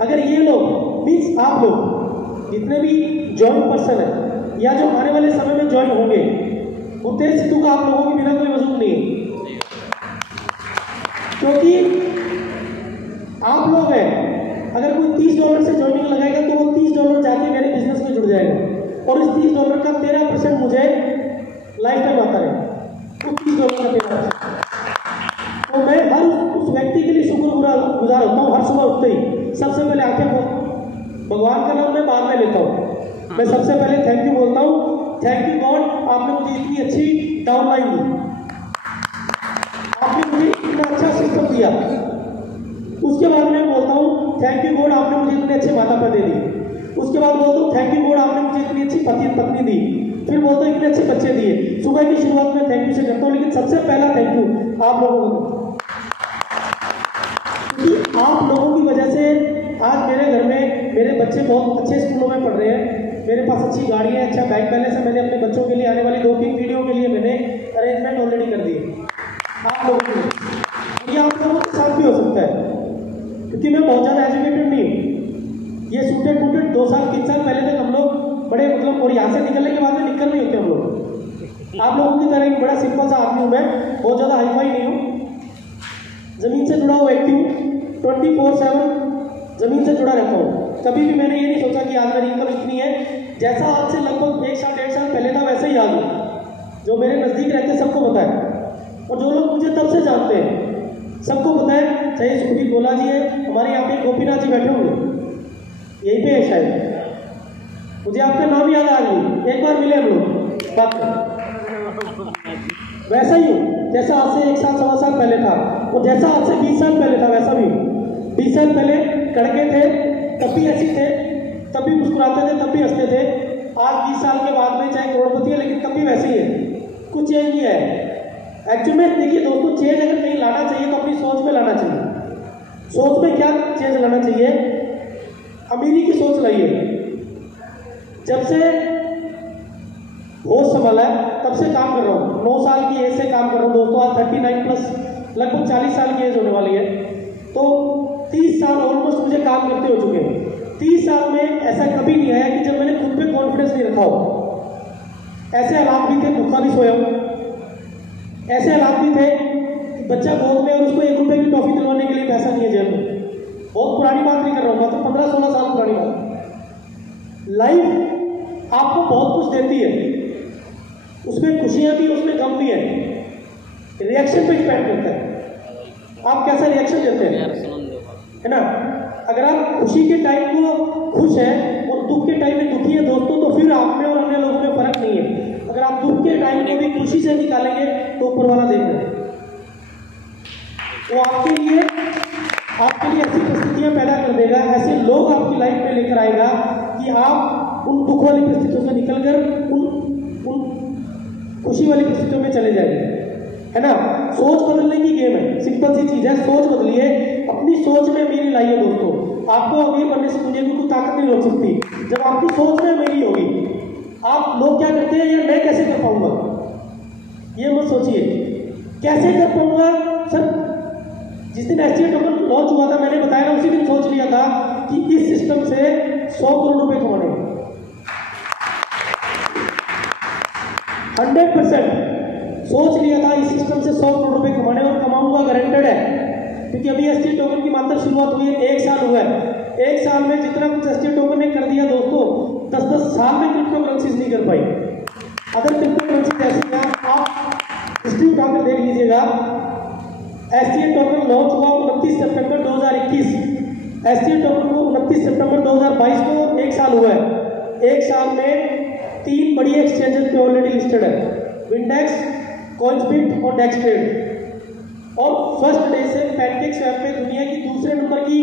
अगर ये लोग मीन्स आप लोग जितने भी जॉइन पर्सन है या जो आने वाले समय में ज्वाइन होंगे, उद्देश्य सिद्धू का आप लोगों के बिना कोई वजूद नहीं है। क्योंकि आप लोग हैं, अगर कोई $30 से ज्वाइनिंग लगाएगा तो वो $30 जाके मेरे बिजनेस में जुड़ जाएगा और इस $30 का 13% मुझे लाइफ टाइम आता है। तो $30 का 13%। तो मैं हर उस व्यक्ति के लिए शुक्रगुजार होता हूँ। हर सुबह उठते ही सबसे पहले आंखें को भगवान का नाम मैं बाद में लेता हूँ, मैं सबसे पहले थैंक यू बोलता हूँ। थैंक यू गॉड, आपने मुझे इतनी अच्छी डाउनलाइन दी, आपने मुझे इतना अच्छा सिस्टम दिया। उसके बाद मैं बोलता हूँ थैंक यू गॉड, आपने मुझे इतने अच्छे माता पिता दिए। उसके बाद बोलता हूँ थैंक यू गॉड, आपने मुझे इतनी अच्छी पति पत्नी दी। फिर बोलता हूँ इतने अच्छे बच्चे दिए। सुबह की शुरुआत में थैंक यू से करता हूँ, लेकिन सबसे पहला थैंक यू आप लोगों को, क्योंकि आप लोगों की वजह से आज मेरे घर में मेरे बच्चे बहुत अच्छे स्कूलों में पढ़ रहे हैं। मेरे पास अच्छी गाड़ी है, अच्छा बैंक बैलेंस है। मैंने अपने बच्चों के लिए आने वाली 2-3 पीढ़ियों के लिए मैंने अरेंजमेंट ऑलरेडी कर दिए आप लोगों के लिए। ये आप लोगों के साथ भी हो सकता है, क्योंकि मैं बहुत ज़्यादा एजुकेटेड नहीं हूँ। ये सूटेड बूटेड 2 साल 3 साल पहले तक हम लोग बड़े मतलब, और यहाँ से निकलने के बाद में निकल नहीं होते हम लोग। आप लोगों की तरह एक बड़ा सिंपल सा आदमी हूँ मैं, बहुत ज़्यादा हाईफाई नहीं हूँ। ज़मीन से जुड़ा हुआ व्यक्ति हूँ, 24/7 ज़मीन से जुड़ा रहता हूँ। कभी भी मैंने ये नहीं सोचा कि आज मेरी इनकम इतनी है। जैसा आज से लगभग 1 साल 1.5 साल पहले था वैसे ही आज हूँ। जो मेरे नज़दीक रहते हैं सबको पता है, और जो लोग मुझे तब से जानते हैं सबको पता है। चाहे सुखबीर गोला जी है, हमारे यहाँ पे गोपीनाथ जी बैठे होंगे, यहीं पे है शायद, मुझे आपका नाम याद आ गई। एक बार मिले हम लोग बात वैसा ही हूँ जैसा आज से 1 साल 1.25 साल पहले था, और जैसा आज से 20 साल पहले था वैसा भी हूँ। 20 साल पहले कड़के थे तब भी ऐसे थे, तब भी मुस्कुराते थे, तब भी हंसते थे। आज 20 साल के बाद में चाहे करोड़पति है लेकिन तब भी वैसे ही है, कुछ चेंज नहीं है। एक्चुअली में देखिए दोस्तों, चेंज अगर कहीं लाना चाहिए तो अपनी सोच में लाना चाहिए। सोच में क्या चेंज लाना चाहिए? अमीरी की सोच लाइए। जब से होश संभाला है तब से काम कर रहा हूँ, 9 साल की एज से काम कर रहा हूँ दोस्तों। आज 39+ लगभग 40 साल की एज होने वाली है, तो 30 साल ऑलमोस्ट मुझे काम करते हो चुके हैं। 30 साल में ऐसा कभी नहीं आया कि जब मैंने खुद पे कॉन्फिडेंस नहीं रखा हो। ऐसे हालात भी थे, भूखा भी सोया हूँ। ऐसे हालात भी थे कि बच्चा गोद में और उसको 1 रुपये की टॉफी दिलवाने के लिए पैसा नहीं है जेब में। बहुत पुरानी बात नहीं कर रहा हूँ, मतलब 15-16 साल पुरानी बात। लाइफ आपको बहुत कुछ देती है, उसमें खुशियाँ भी, उसमें गम भी है। रिएक्शन पे डिपेंड करता है आप कैसा रिएक्शन देते हैं, है ना। अगर आप खुशी के टाइम को खुश हैं और दुख के टाइम में दुखी है दोस्तों, तो फिर आप में और अन्य लोगों में फर्क नहीं है। अगर आप दुख के टाइम को भी खुशी से निकालेंगे तो ऊपर वाला देख रहे हैं, वो आपके लिए ऐसी परिस्थितियां पैदा कर देगा, ऐसे लोग आपकी लाइफ में लेकर आएगा कि आप उन दुख वाली परिस्थितियों से निकलकर उन खुशी वाली परिस्थितियों में चले जाएंगे, है ना। सोच बदलने की गेम है, सिंपल सी चीज है। सोच बदलिए, अपनी सोच में मेरी लाइए दोस्तों। आपको अमीर बनने से दुनिया की कोई ताकत नहीं रोक सकती जब आपकी सोच में मेरी होगी। आप लोग क्या करते हैं, यार मैं कैसे कर पाऊंगा, ये मत सोचिए कैसे कर पाऊंगा। सर जिस दिन एसटीए टोकन लॉन्च हुआ था मैंने बताया उसी दिन सोच लिया था कि इस सिस्टम से 100 करोड़ रुपए कमाने, 100% सोच लिया था इस सिस्टम से 100 करोड़ रुपए कमाने, और कमाऊंगा, गारंटेड है। क्योंकि अभी एसटीए टोकन की मात्र शुरुआत हुई है, 1 साल हुआ है। एक साल में जितना कुछ एसटी टोकन ने कर दिया दोस्तों, 10-10 साल में क्रिप्टो करेंसीज नहीं कर पाई। अगर क्रिप्टो करेंसी ऐसी हैं, आप हिस्ट्री उठाकर देख लीजिएगा। एसटी टोकन लॉन्च हुआ 29 सितंबर 2021, एसटी टोकन को 29 सितंबर 2022 को 1 साल हुआ है। 1 साल में 3 बड़ी एक्सचेंजेस पे ऑलरेडी लिस्टेड है, विंडेक्स, कॉइन्सबिट और डेक्सट्रेड। और फर्स्ट डे से पैनकेकस्वैप पे दुनिया की दूसरे नंबर की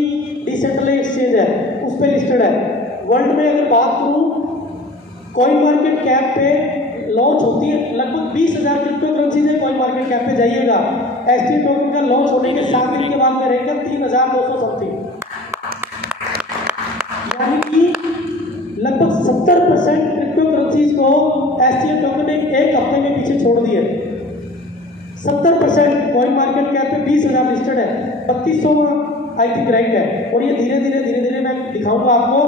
डिसेंट्रलाइज्ड एक्सचेंज है, उस पर लिस्टेड है। वर्ल्ड में अगर बात करूं, कॉइन मार्केट कैप पे लॉन्च होती है लगभग 20,000 क्रिप्टो करेंसीज है। कॉइन मार्केट कैप पे जाइएगा, एसटी टोकन का लॉन्च होने के 7 दिन के बाद में रहेगा 3,200 समथिंग, यानी कि लगभग 70% क्रिप्टो करेंसीज को एसटी टोकन ने 1 हफ्ते में पीछे छोड़ दिए। 70% कॉइन मार्केट कैप पे 20,000 लिस्टेड है, 3200 आई थिंक रैंक है। और ये धीरे धीरे मैं दिखाऊंगा आपको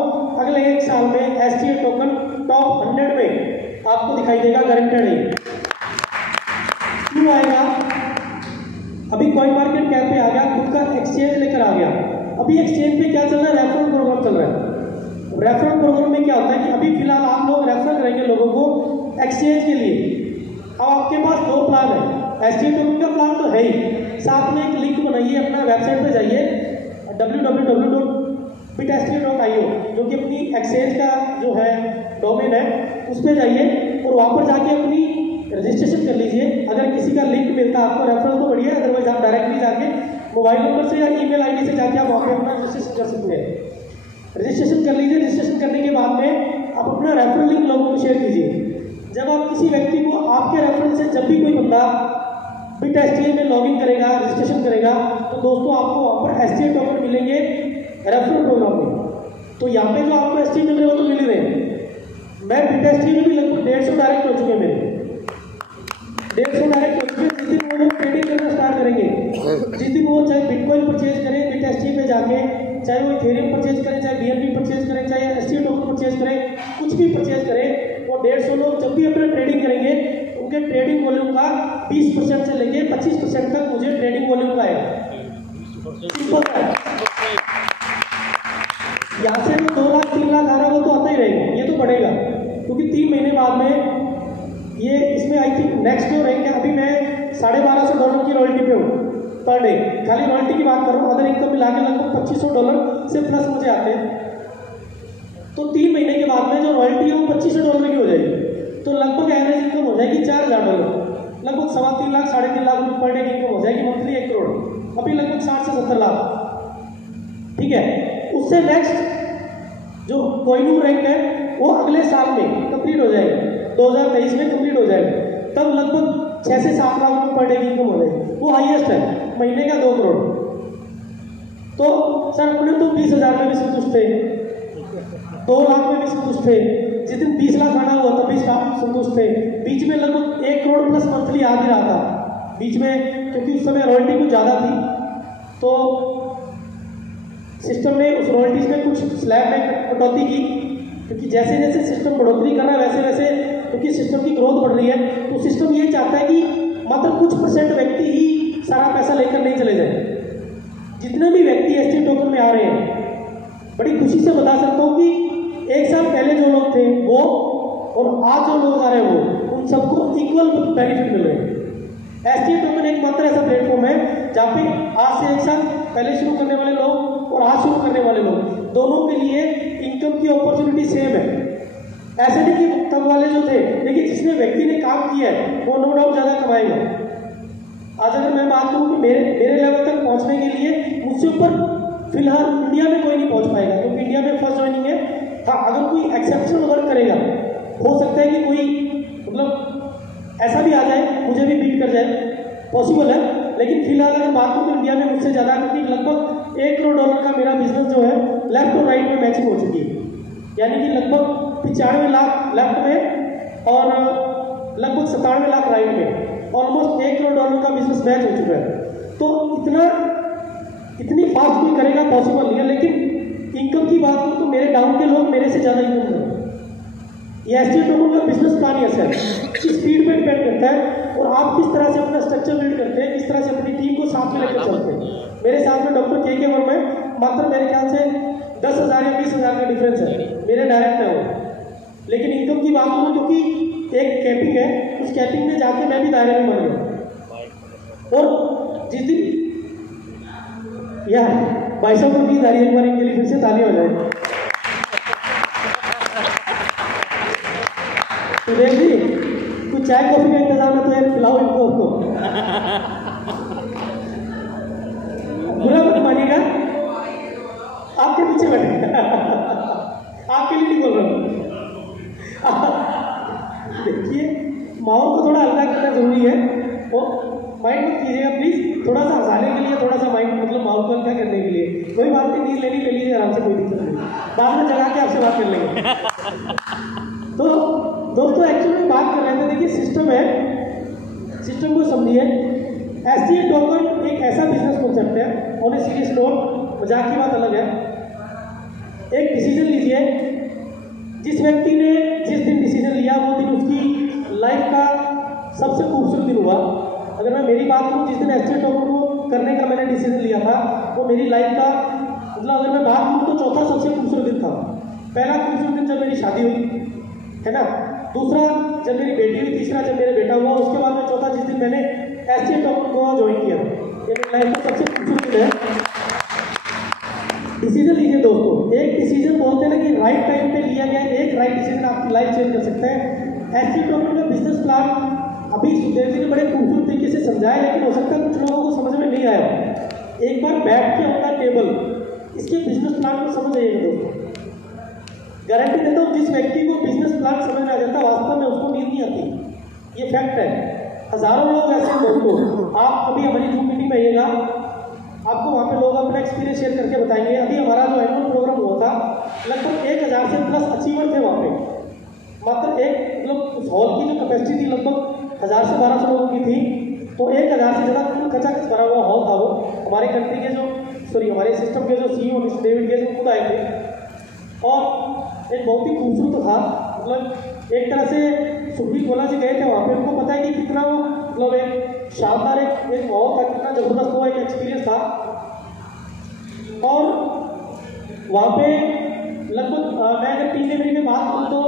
अगले 1 साल में एसटी टोकन टॉप 100 में आपको दिखाई देगा, गारंटेड है। क्यों आएगा? अभी कॉइन मार्केट कैप पे आ गया, खुद का एक्सचेंज लेकर आ गया। अभी एक्सचेंज पे क्या चल रहा है? रेफरल प्रोग्राम चल रहा है। रेफरल प्रोग्राम में क्या होता है कि अभी फिलहाल आप लोग रेफर करेंगे लोगों को एक्सचेंज के लिए। अब आपके पास 2 प्लान है, एसटी टोकन का प्लान तो है ही, साथ में एक लिंक बनाइए, अपना वेबसाइट पे जाइए www.bitst.io, जो कि अपनी एक्सचेंज का जो है डोमेन है, उस पर जाइए और वहाँ पर जाके अपनी रजिस्ट्रेशन कर लीजिए। अगर किसी का लिंक मिलता है आपको रेफरल तो बढ़िया, अदरवाइज आप डायरेक्टली जाके मोबाइल नंबर से या ईमेल आईडी से जाके आप वहाँ पर अपना रजिस्ट्रेशन कर सकते हैं। रजिस्ट्रेशन कर लीजिए। रजिस्ट्रेशन करने के बाद में आप अपना रेफरल लिंक लोगों को शेयर कीजिए। जब आप किसी व्यक्ति को आपके रेफरल से जब भी कोई बंदा BitST में लॉगिन करेगा, रजिस्ट्रेशन करेगा, तो दोस्तों आपको वहाँ पर ST टोकन मिलेंगे रेफरल प्रोग्राम में। तो यहाँ पे जो आपको ST मिल रहे हो तो मिल रहे हैं। मैं BitST में भी लगभग 150 डायरेक्ट हो चुके हैं मेरे, 150 डायरेक्ट हो चुके। जिस दिन वो लोग ट्रेडिंग करना स्टार्ट करेंगे, जिस दिन वो चाहे बिटकॉइन परचेज करें BitST पे जाके, चाहे वो इथेरियम परचेज करें, चाहे BNB परचेज करें, चाहे ST टोकन परचेज करें, कुछ भी परचेज करें, वो 150 लोग जब भी अपना ट्रेडिंग करेंगे, उनके ट्रेडिंग वॉल्यूम का 20% से लेके 25% तक मुझे ट्रेडिंग वॉल्यूम का आएगा। सिंपल है। यहाँ से जो 2 लाख 3 लाख आ रहा है वो तो आता ही रहेगा, ये तो बढ़ेगा, क्योंकि 3 महीने बाद में ये इसमें आई थिंक नेक्स्ट जो रैंक है, अभी मैं $1250 की रॉयल्टी पे हूँ पर डे। खाली रॉयल्टी की बात कर रहा हूँ, अदर इनकम मिला के लगभग $2500 से प्लस मुझे आते हैं। तो 3 महीने के बाद में जो रॉयल्टी है वो $2500 की हो जाएगी, तो लगभग एवरेज इनकम हो जाएगी $4000, लगभग 3.25 लाख 3.5 लाख रुपये पर डे की इनकम हो जाएगी मंथली, 1 करोड़। अभी लगभग 60 से 70 लाख, ठीक है। उससे नेक्स्ट जो कोहिनूर रैंक है वो अगले साल में कंप्लीट हो जाएगा, 2023 में कंप्लीट हो जाएगा, तब लगभग 6 से 7 लाख रुपये पर डे की इनकम हो जाएगी, वो हाईएस्ट है, महीने का 2 करोड़। तो सर अपने तो 20,000 में भी संतुष्ट थे, 2 लाख में भी संतुष्ट थे, जिस दिन 20 लाख आना हुआ तब भी संतुष्ट थे। बीच में लगभग 1 करोड़ प्लस मंथली आ भी रहा था बीच में, क्योंकि उस समय रॉयल्टी कुछ ज़्यादा थी, तो सिस्टम ने उस रॉयल्टीज में कुछ स्लैब में कटौती की, क्योंकि जैसे जैसे सिस्टम बढ़ोतरी कर रहा है वैसे वैसे क्योंकि सिस्टम की ग्रोथ बढ़ रही है, तो सिस्टम ये चाहता है कि मात्र कुछ % व्यक्ति ही सारा पैसा लेकर नहीं चले जाए। जितने भी व्यक्ति ST टोकन में आ रहे हैं, बड़ी खुशी से बता सकता हूँ कि 1 साल पहले जो लोग थे वो और आज जो लोग आ रहे हैं वो, उन सबको इक्वल बेनिफिट मिल रहे हैं। ST टोकन एक मात्र ऐसा प्लेटफॉर्म है जहाँ पे आज से 1 साल पहले शुरू करने वाले लोग और आज शुरू करने वाले लोग दोनों के लिए इनकम की अपॉर्चुनिटी सेम है। ऐसे नहीं कि तब वाले जो थे, लेकिन जिसने व्यक्ति ने काम किया है वो नो डाउट ज़्यादा कमाएगा। आज अगर मैं बात करूँ कि मेरे लेवल तक पहुँचने के लिए मुझसे ऊपर फिलहाल इंडिया में कोई नहीं पहुँच पाएगा, क्योंकि इंडिया में फर्स्ट ज्वाइनिंग है। हाँ, अगर कोई एक्सेप्शनल वर्क करेगा, हो सकता है कि कोई मतलब ऐसा भी आ जाए, मुझे भी बीट कर जाए, पॉसिबल है। लेकिन फिलहाल अगर बात करूँ तो इंडिया में मुझसे ज़्यादा, क्योंकि लगभग $1 करोड़ का मेरा बिजनेस जो है लेफ्ट और राइट में मैचिंग हो चुकी है, यानी कि लगभग 95 लाख लेफ्ट में और लगभग 97 लाख राइट में, ऑलमोस्ट $1 करोड़ का बिजनेस मैच हो चुका है। तो इतनी फास्ट कोई करेगा पॉसिबल नहीं है। लेकिन इनकम की बात करूँ तो मेरे डाउन के लोग मेरे से ज़्यादा इनकम करें। ये ST टोकन का बिजनेस प्लान ऐसा है, स्पीड पे डिपेंड करता है और आप किस तरह से अपना स्ट्रक्चर बिल्ड करते हैं, किस तरह से अपनी टीम को साथ में लेकर चलते हैं। मेरे साथ में डॉक्टर के वर्मा है, मात्र मेरे ख्याल से 10,000 या 20,000 का डिफरेंस है, मेरे डायरेक्ट है वो। लेकिन इनकम की बात करूँ, क्योंकि एक कैपिंग है, उस कैपिंग में जाके मैं भी दायरे में बन गया। और जिस दिन यार 2200 की नींद आ रही है, एक बार इनके लिए फिर से तालियां हो जाए। सुरेश जी, कुछ चाय कॉफी का इंतजाम है तो यार पिलाओ इनको आपको। बुरा मत मानिएगा, आपके पीछे बैठे आपके लिए नहीं बोल रहा हूँ। देखिए, माहौल को थोड़ा हल्का करना जरूरी है, और माइंड मत कीजिएगा प्लीज, थोड़ा सा हंसाने के लिए, थोड़ा सा माइंड मतलब माहौल को हल्का करने के लिए। कोई बात नहीं, नींद लेनी ले लीजिए आराम से, कोई दिक्कत नहीं, बाद में जगा के आपसे बात कर लेंगे। तो दोस्तों एक्चुअली में बात कर रहे थे, देखिए सिस्टम है, सिस्टम को समझिए। एसटीए टोकन एक ऐसा बिजनेस कॉन्सेप्ट है, ऑन ए सीरियस नोट, मजाक की बात अलग है। एक डिसीजन लीजिए, जिस व्यक्ति ने जिस दिन डिसीजन लिया वो दिन उसकी लाइफ का सबसे खूबसूरत दिन हुआ। अगर मैं मेरी बात करूँ, जिस दिन एसटीए टोकन को करने का मैंने डिसीजन लिया था, वो मेरी लाइफ का मतलब अगर मैं बात करूँ तो चौथा सबसे खूबसूरत दिन था। पहला खूबसूरत दिन जब मेरी शादी हुई है ना, दूसरा जब मेरी बेटी हुई, तीसरा जब मेरा बेटा हुआ, उसके बाद में चौथा जिस दिन मैंने एसटीए टोकन को ज्वाइन किया, ये मेरी लाइफ का सबसे खूबसूरत दिन है। डिसीजन लीजिए दोस्तों, एक डिसीजन बोलते हैं ना कि राइट टाइम पे लिया गया एक राइट डिसीजन आपकी लाइफ चेंज कर सकता है। एसटीए टोकन का बिजनेस प्लान अभी सुखदेव जी ने बड़े खूबसूरत तरीके से समझाया, लेकिन हो सकता है कुछ लोगों को समझ में नहीं आया। एक बार बैठ के अपना टेबल इसके बिजनेस प्लान को समझ आइएगा दोस्तों। गारंटी देता हूँ, जिस व्यक्ति को बिजनेस प्लान समझ में आ जाता है, वास्तव में उसको नींद नहीं आती, ये फैक्ट है। हजारों लोग ऐसे हैं दोस्तों, आप कभी हमारी जूम मीटिंग में आइएगा, आपको वहाँ पे लोग अपना एक्सपीरियंस शेयर करके बताएंगे। अभी हमारा जो एनुअल प्रोग्राम हुआ था, लगभग 1000 से प्लस अचीवर थे वहाँ पे। मात्र एक मतलब उस हॉल की जो कैपेसिटी थी लगभग 1000 से 1200 लोगों की थी, तो 1000 से ज़्यादा फुल खचाखच भरा हुआ हॉल था वो। हमारी कंट्री के जो हमारे सिस्टम के जो सीईओ मिस्टर डेविड गेट्स वो खुद आए थे, और एक बहुत ही खूबसूरत था। मतलब एक तरह से सुखबीर गोला जी गए थे वहाँ पे, उनको पता है कि कितना वो मतलब एक शानदार एक माहौल था, कितना जबरदस्त वो एक एक्सपीरियंस था। और वहाँ पे लगभग मैं अगर टीम लेवल में बात करूँ तो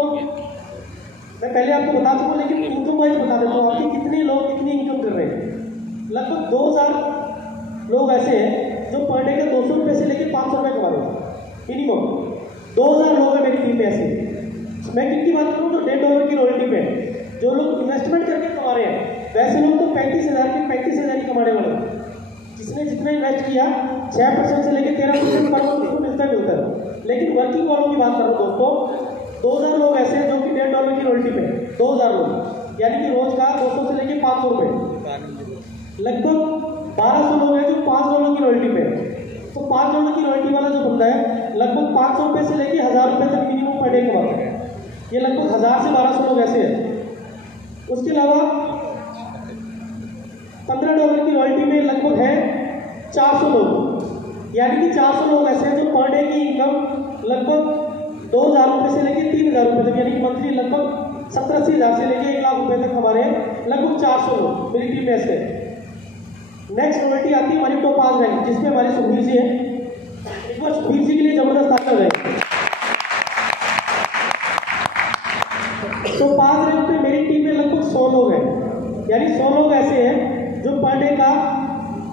मैं पहले आपको बता सकूँ, लेकिन इनकम वाइज बता देता हूँ आपके कितने लोग कितनी इनकम कर रहे हैं। लगभग 2000 लोग ऐसे हैं जो पर डे के 200 रुपये से लेकर 500 रुपये कमा रहे हैं मिनिमम। 2000 लोग हैं मेरी टीम में ऐसे। मैं किनकी बात करूँ तो $1.5 की रॉयल्टी पे जो लोग इन्वेस्टमेंट करके कमा रहे हैं, वैसे लोग तो 35,000 की 35,000 ही कमाने वाले हैं। जिसने जितना इन्वेस्ट किया 6% से लेकर 13% पर मंथ उसको मिलता है। लेकिन वर्किंग वालों की बात कर रहा हूँ दोस्तों, 2000 लोग ऐसे हैं जो कि $1.5 की रॉयल्टी पे, 2000 लोग, यानी कि रोज का 200 से लेकर 500 रुपये। लगभग 1200 लोग हैं जो $5 की रॉयल्टी पे। तो $5 की रॉयल्टी वाला जो बंदा है लगभग 500 रुपये से लेकर 1000 रुपये तक मिनिमम पर डे कमाता है। ये लगभग 1000 से 1200 लोग ऐसे हैं। उसके अलावा $15 की रॉयल्टी में लगभग है 400 लोग, यानी कि 400 लोग ऐसे हैं जो पर डे की इनकम लगभग 2000 रुपये से लेकर 3000 रुपये तक, यानी कि मंथली लगभग 70-80 हज़ार से लेकर 1 लाख रुपये तक हमारे लगभग 400 लोग मेरी टीम में ऐसे। नेक्स्ट रॉयल्टी आती है हमारी टॉप 5 रैंक, जिसमें हमारे सुखबीर जी हैं। एक बार सुखबीर जी के लिए जबरदस्त ताली हो जाएगी। तो 5 रैंक पे मेरी टीम में लगभग 100 लोग हैं, यानी 100 लोग ऐसे हैं जो पर डे का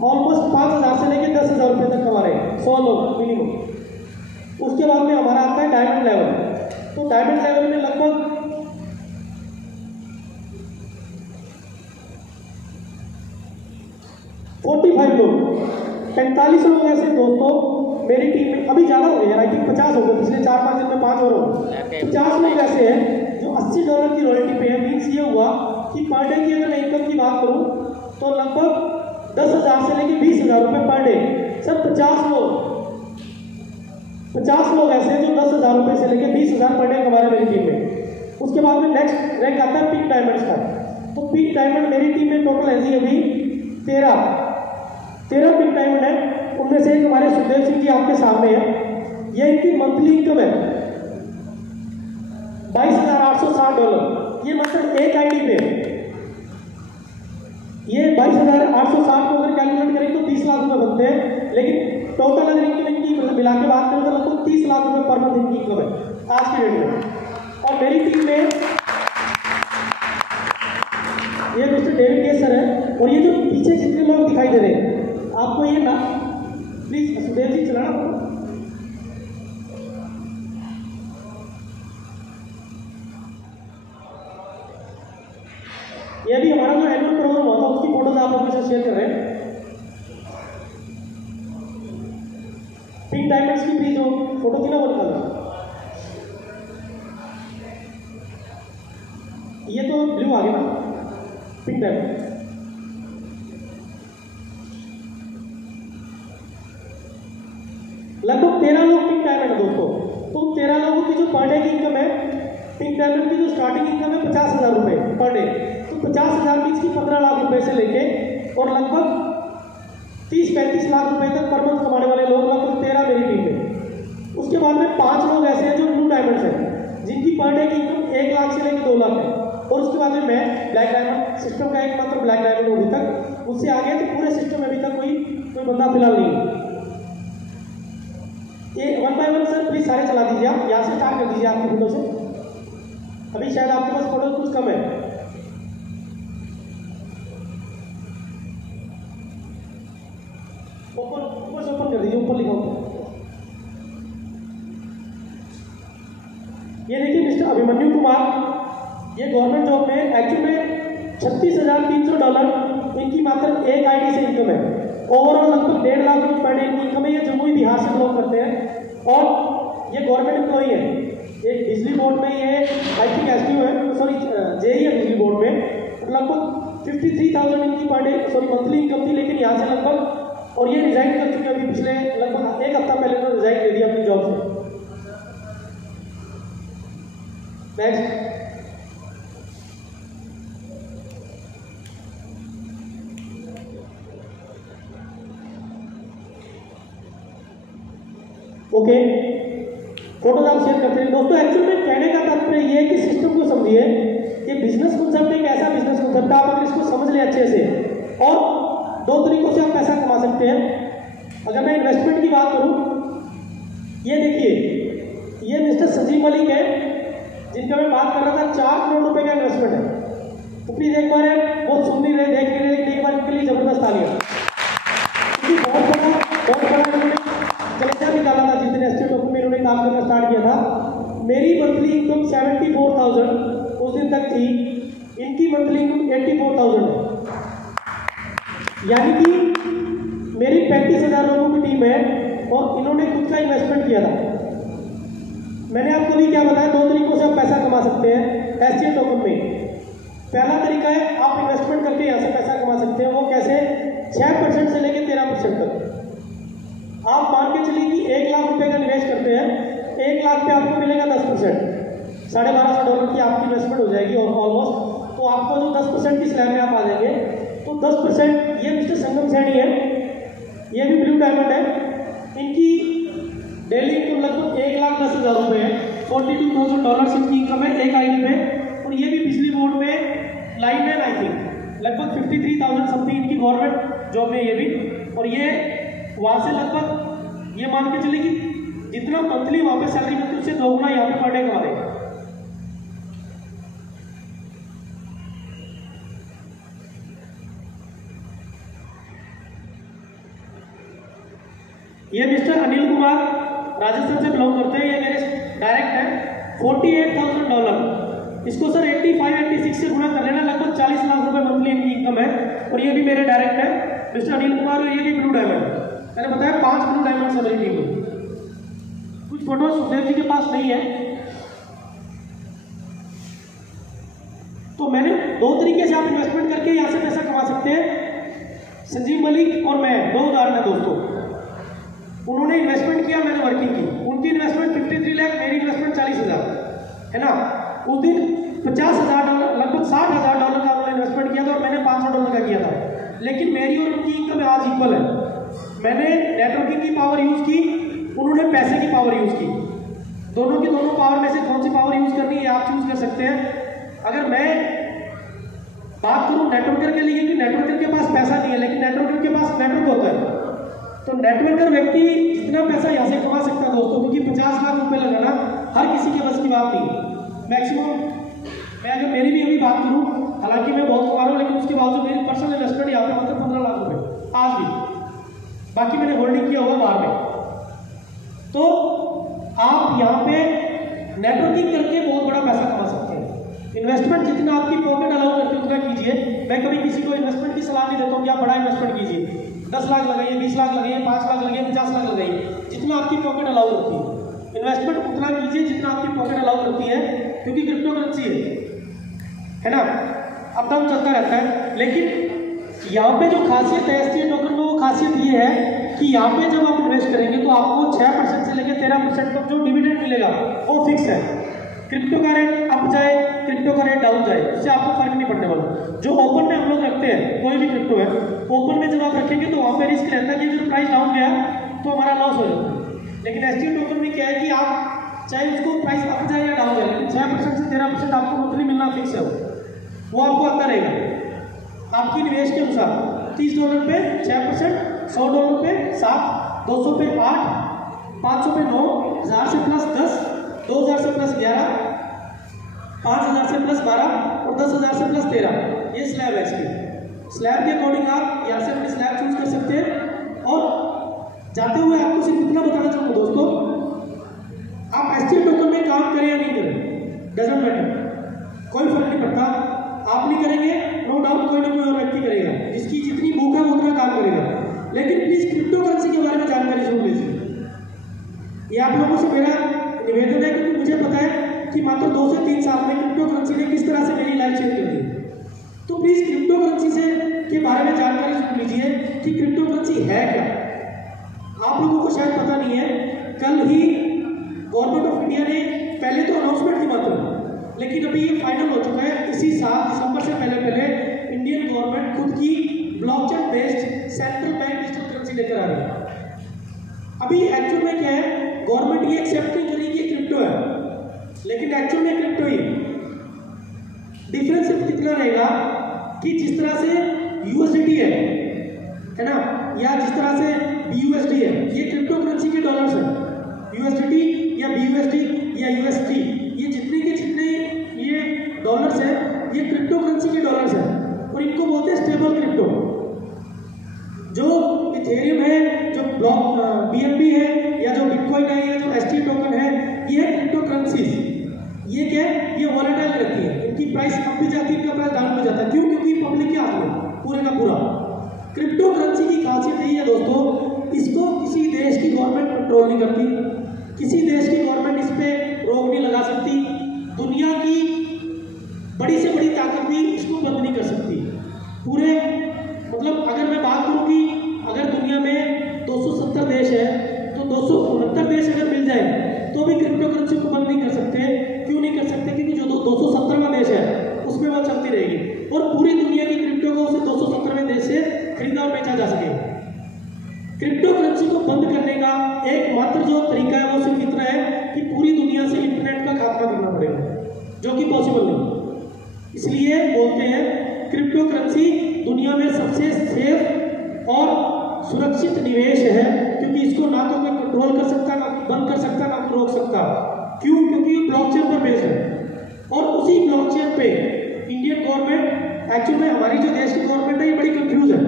ऑलमोस्ट 5000 से लेकर 10,000 रुपये तक कमा रहे हैं, 100 लोग मिनिमम। उसके बाद में हमारा आता है डायमंड लेवल। तो डायमंड लेवल में लगभग 45 लोग, 45 लोग ऐसे दोस्तों मेरी टीम में। अभी ज़्यादा हो गया, आई थिंक 50 हो गए, पिछले 4-5 दिन में 5 और हो गए। 50 लोग ऐसे हैं जो $80 की रॉयल्टी पे है। मीन्स ये हुआ कि पर डे की अगर मैं इनकम की बात करूँ तो लगभग 10,000 से लेकर 20,000 रुपये पर डे। सर 50 लोग ऐसे हैं जो 10,000 रुपये से लेकर 20,000 पर डे कमा रहे हैं मेरी टीम में। उसके बाद में नेक्स्ट रैंक आता है पिंक डायमंड्स का। तो पिंक डायमंड मेरी टीम में टोटल ऐसी अभी 13 पिंक डायमंड है। उनमें से एक हमारे सुखदेव सिंह जी आपके सामने है। ये इनकी मंथली इनकम है $22,860। ये मतलब एक आईडी पे ये 22,860 को अगर कैलकुलेट करें तो 30 लाख रुपए बनते हैं। लेकिन टोटल अगर इनकम इनकी मिला के बात करें तो लगभग 30 लाख रुपए पर मंथ इनकी इनकम है आज की डेट में। और मेरी टीम में ये मिस्टर डेविड के सर है, और ये जो पीछे जितने लोग दिखाई दे रहे हैं आपको ये ना प्लीज सुदेव जी चलाना। ये भी हमारा जो एनुअल प्रोग्राम हुआ था उसकी फोटोज आप लोगों के साथ शेयर कर रहे हैं। पिंक डायमंड्स की भी जो फोटो थी ना वो निकालना। ये तो ब्लू आ गया ना, पिंक डायमंड। लगभग 13 लोग पिंक डायमंड दोस्तों। तो 13 लोगों की जो पर डे की इनकम है, पिंक डायमंड की जो स्टार्टिंग इनकम है 50,000 रुपए पर डे। तो 50,000 की इसकी 15 लाख रुपए से लेके और लगभग 30-35 लाख रुपए तक पर मंथ कमाने वाले लोग लगभग 13 मेरी टीम में। उसके बाद में 5 लोग ऐसे हैं जो ब्लू डायमंड्स हैं जिनकी पर डे की इनकम 1 लाख से लेकर 2 लाख है। और उसके बाद में मैं ब्लैक डायमंड सिस्टम का एकमात्र ब्लैक डायमंड हूँ अभी तक। उससे आगे तो पूरे सिस्टम में अभी तक कोई बंदा फिलहाल नहीं है। ये 1 बाय 1 सर प्लीज सारे चला दीजिए, आप यहाँ से स्टार्ट कर दीजिए आपकी फोटो से। अभी शायद आपके पास फोटो कुछ कम है। ऊपर से ओपन कर दीजिए, ऊपर लिखा होता है। ये देखिए मिस्टर अभिमन्यु कुमार, ये गवर्नमेंट जॉब में एक्चुअल में $36,300 इनकी मात्र एक आईडी से इनकम है। ओवरऑल लगभग 1.5 लाख रुपए पर डे इनकी इनकम है। ये जम्मू बिहार से बिलोंग करते हैं और ये गवर्नमेंट एम्प्लॉई है। एक बिजली बोर्ड में ये आई थिंक एसडीओ है, सॉरी जेई है बिजली बोर्ड में। लगभग 53,000 इनकी per day sorry monthly income थी, लेकिन यहाँ से लगभग और ये रिजाइन कर चुके हैं अभी पिछले लगभग 1 हफ्ता पहले उन्होंने रिजाइन दे दिया अपनी जॉब से। नेक्स्ट ओके, फोटोज आप शेयर करते हैं दोस्तों। एक्चुअल में कहने का तात्पर्य ये है कि सिस्टम को समझिए। ये बिजनेस कॉन्सेप्ट एक ऐसा बिजनेस कॉन्सेप्ट है, आप अगर इसको समझ लें अच्छे से, और 2 तरीकों से आप पैसा कमा सकते हैं। अगर मैं इन्वेस्टमेंट की बात करूं, ये देखिए ये मिस्टर संजीव मलिक है जिनका मैं बात कर रहा था। 4 करोड़ रुपए का इन्वेस्टमेंट है। तो प्लीज एक बार वो सुन नहीं रहे, देख नहीं रहे, लेकिन एक बार इनके लिए जबरदस्त तालियां। क्योंकि बहुत बड़ा इन्होंने कलेजा निकाला था जिस दिन एस्टेट ऑफिस में इन्होंने काम करना स्टार्ट किया था। मेरी मंथली इनकम 74,000 उस दिन तक थी, इनकी मंथली इनकम 84,000 है। यानी कि मेरी 35,000 लोगों की टीम है और इन्होंने खुद का इन्वेस्टमेंट किया था। मैंने आपको भी क्या बताया, 2 तरीकों से आप पैसा कमा सकते हैं एसटीएल टोकन में। पहला तरीका है आप इन्वेस्टमेंट करके यहाँ से पैसा कमा सकते हैं। वो कैसे? 6% से लेकर 13% तक। आप मान के चलिए कि 1 लाख रुपए का निवेश करते हैं, 1 लाख पे आपको मिलेगा 10%, $1,250 की आपकी इन्वेस्टमेंट हो जाएगी और ऑलमोस्ट। तो आपको जो 10% की स्लैब में आप आ जाएंगे, तो 10%। ये मिस्टर संगम सैनी है, ये भी ब्लू डायमंड है। इनकी डेली इनकम लगभग 1,10,000 रुपये है। $42,000 इनकी इनकम है एक आईडी पे। और ये भी बिजली बोर्ड में लाइनमैन आई थिंक, लगभग 53,000 समथिंग इनकी गवर्नमेंट जॉब है ये भी। और ये वहाँ से लगभग ये मान के चले कि जितना मंथली वहाँ पे सैलरी मिलती है उससे 2 गुना यहाँ पे पर डे कमा देगा। ये मिस्टर अनिल कुमार राजस्थान से बिलोंग करते हैं, ये मेरे डायरेक्ट है। $48,000 इसको सर 85-86 से गुणा कर लेना, लगभग 40 लाख रुपए मंथली इनकी इनकम है। और ये भी मेरे डायरेक्ट है मिस्टर अनिल कुमार, और ये भी ब्लू डायमंड। मैंने बताया 5 ब्लू डायमंड है मेरी टीम में। कुछ फोटो सुखदेव जी के पास नहीं है, तो मैंने 2 तरीके से आप इन्वेस्टमेंट करके यहाँ से पैसा कमा सकते हैं। संजीव मलिक और मैं 2 उदाहरण है दोस्तों। उन्होंने इन्वेस्टमेंट किया, मैंने वर्किंग की। उनकी इन्वेस्टमेंट 53 लाख, मेरी इन्वेस्टमेंट 40,000 है ना। उस दिन $50,000 लगभग $60,000 का उन्होंने इन्वेस्टमेंट किया था और मैंने $500 का किया था। लेकिन मेरी और उनकी इनकम आज इक्वल है। मैंने नेटवर्किंग की पावर यूज की, उन्होंने पैसे की पावर यूज की। दोनों की दोनों पावर में से कौन सी पावर यूज करनी है आप चूज कर सकते हैं। अगर मैं बात करूं नेटवर्कर के लिए, कि नेटवर्कर के पास पैसा नहीं है लेकिन नेटवर्कर के पास नेटवर्क होता है। तो नेटवर्कर व्यक्ति जितना पैसा यहाँ से कमा सकता है दोस्तों, क्योंकि 50 लाख रुपए लगाना हर किसी के बस की बात नहीं है। मैक्सिमम मैं अगर मेरी भी अभी बात करूँ, हालांकि मैं बहुत कमा रहा हूँ, लेकिन उसके बावजूद मेरी पर्सनल इन्वेस्टमेंट यहाँ पे मतलब 15 लाख रुपए आज भी, बाकी मैंने होल्डिंग किया हुआ बाहर में। तो आप यहाँ पे नेटवर्किंग करके बहुत बड़ा पैसा कमा सकते हैं। इन्वेस्टमेंट जितना आपकी पॉकेट अलाउ करके उतना कीजिए। मैं कभी किसी को इन्वेस्टमेंट की सलाह नहीं देता हूँ कि आप बड़ा इन्वेस्टमेंट कीजिए, 10 लाख लगाइए, 20 लाख लगाइए, 5 लाख लगाइए, 50 लाख लगाइए, जितना आपकी पॉकेट अलाउ करती है। इन्वेस्टमेंट उतना कीजिए जितना आपकी पॉकेट अलाउ करती है, क्योंकि क्रिप्टो करेंसी है ना, अप डाउन चलता रहता है। लेकिन यहाँ पे जो खासियत है एसटीए टोकन में, वो खासियत ये है कि यहाँ पे जब आप इन्वेस्ट करेंगे तो आपको 6% से लेकर 13% तक जो डिविडेंड मिलेगा वो फिक्स है। क्रिप्टो का रेट अप जाए, क्रिप्टो का रेट डाउन जाए, उससे आपको फर्क नहीं पड़ने वाला। जो ओपन में हम लोग रखते हैं, कोई भी क्रिप्टो है, ओपन में जब आप रखेंगे तो वहाँ पे रिस्क रहता है कि अगर प्राइस डाउन गया तो हमारा लॉस हो जाता है। लेकिन एसटीए टोकन में क्या है कि आप चाहे उसको प्राइस अप जाए या डाउन जाए, लेकिन 6% से 13% आपको मंथली मिलना फिक्स है, वो आपको आता रहेगा आपकी निवेश के अनुसार। $30 पे 6%, $100 पे 7, 200 पे 8, 500 पे 9, 1000 से प्लस 10, 2000 से प्लस 11, 5000 से प्लस 12 और 10,000 से प्लस 13। ये स्लैब है इसकी। स्लैब के अकॉर्डिंग आप यहाँ से अपनी स्लैब चूज कर सकते हैं। और जाते हुए आपको सिर्फ इतना बताना चाहूँगा दोस्तों, आप एसटीए टोकन में काम करें या नहीं करें, डजंट मैटर, कोई फर्क नहीं पड़ता। आप नहीं करेंगे, नो डाउट कोई ना कोई और व्यक्ति करेगा, जिसकी जितनी भूख है वो उतना काम करेगा। लेकिन प्लीज क्रिप्टो करेंसी के बारे में जानकारी जरूर लीजिए। ये आप लोगों से मेरा निवेदन है, क्योंकि मुझे पता है कि मात्र 2 से 3 साल में क्रिप्टो करेंसी ने किस तरह से मेरी लाइफ चेंज कर दी। तो प्लीज क्रिप्टो करेंसी से के बारे में जानकारी जरूर लीजिए कि क्रिप्टो करेंसी है क्या। आप लोगों को शायद पता नहीं है, कल ही गवर्नमेंट ऑफ इंडिया ने, पहले तो अनाउंसमेंट थी मात्र, लेकिन अभी ये फाइनल हो चुका है। इसी साल दिसंबर से पहले इंडियन गवर्नमेंट खुद की blockchain based central bank digital currency लेकर आ रही है। अभी एक्चुअल में क्या है, गवर्नमेंट ये एक्सेप्ट नहीं करेगी कि क्रिप्टो है, लेकिन एक्चुअल में क्रिप्टो ही। डिफरेंस कितना रहेगा कि जिस तरह से यूएसडीटी है ना, या जिस तरह से बीयूएसडी है, ये क्रिप्टो करेंसी के डॉलर्स है। यूएसडीटी या बीयूएसडी या यूएसडी, ये जितने के जितने ये डॉलर्स है, ये क्रिप्टो करेंसी के डॉलर्स है, और इनको बोलते हैं स्टेबल क्रिप्टो। जो इथेरियम है, जो ब्लॉक बीएनबी है, या जो बिटकॉइन है, या जो एसटीए टोकन है, ये है क्रिप्टो करेंसीज। ये क्या है, ये वॉलेटाइल रहती है, इनकी प्राइस अप भी जाती है, इनका प्राइस डाउन भी जाता है। क्यों? क्योंकि पब्लिक के हाथ में पूरे का पूरा। क्रिप्टो करेंसी की खासियत यही है दोस्तों, इसको किसी देश की गवर्नमेंट कंट्रोल नहीं करती, किसी देश की गवर्नमेंट इस पर रोक नहीं लगा सकती, दुनिया की बड़ी से बड़ी ताकत भी इसको बंद नहीं कर सकती। पूरे मतलब अगर मैं बात करूँ कि अगर दुनिया में 270 देश है, तो 269 देश अगर मिल जाए तो भी क्रिप्टो करेंसी को बंद नहीं कर सकते। क्यों नहीं कर सकते? क्योंकि जो 270वां देश है उसमें वो चलती रहेगी, और पूरी दुनिया की क्रिप्टो को उसे 270वें देश से खरीदा और बेचा जा सके। क्रिप्टो करेंसी को बंद करने का एकमात्र जो तरीका है वो सिर्फ इतना है कि पूरी दुनिया से इंटरनेट का खात्मा करना पड़ेगा, जो कि पॉसिबल नहीं। इसलिए बोलते हैं क्रिप्टो करेंसी दुनिया में सबसे सेफ और सुरक्षित निवेश है, क्योंकि इसको ना तो कोई कंट्रोल कर सकता, ना बंद कर सकता, ना रोक सकता। क्यों? क्योंकि ब्लॉकचेन पर बेस्ड है, और उसी ब्लॉकचेन पे इंडियन गवर्नमेंट, एक्चुअल में हमारी जो देश की गवर्नमेंट है, ये बड़ी कंफ्यूज है।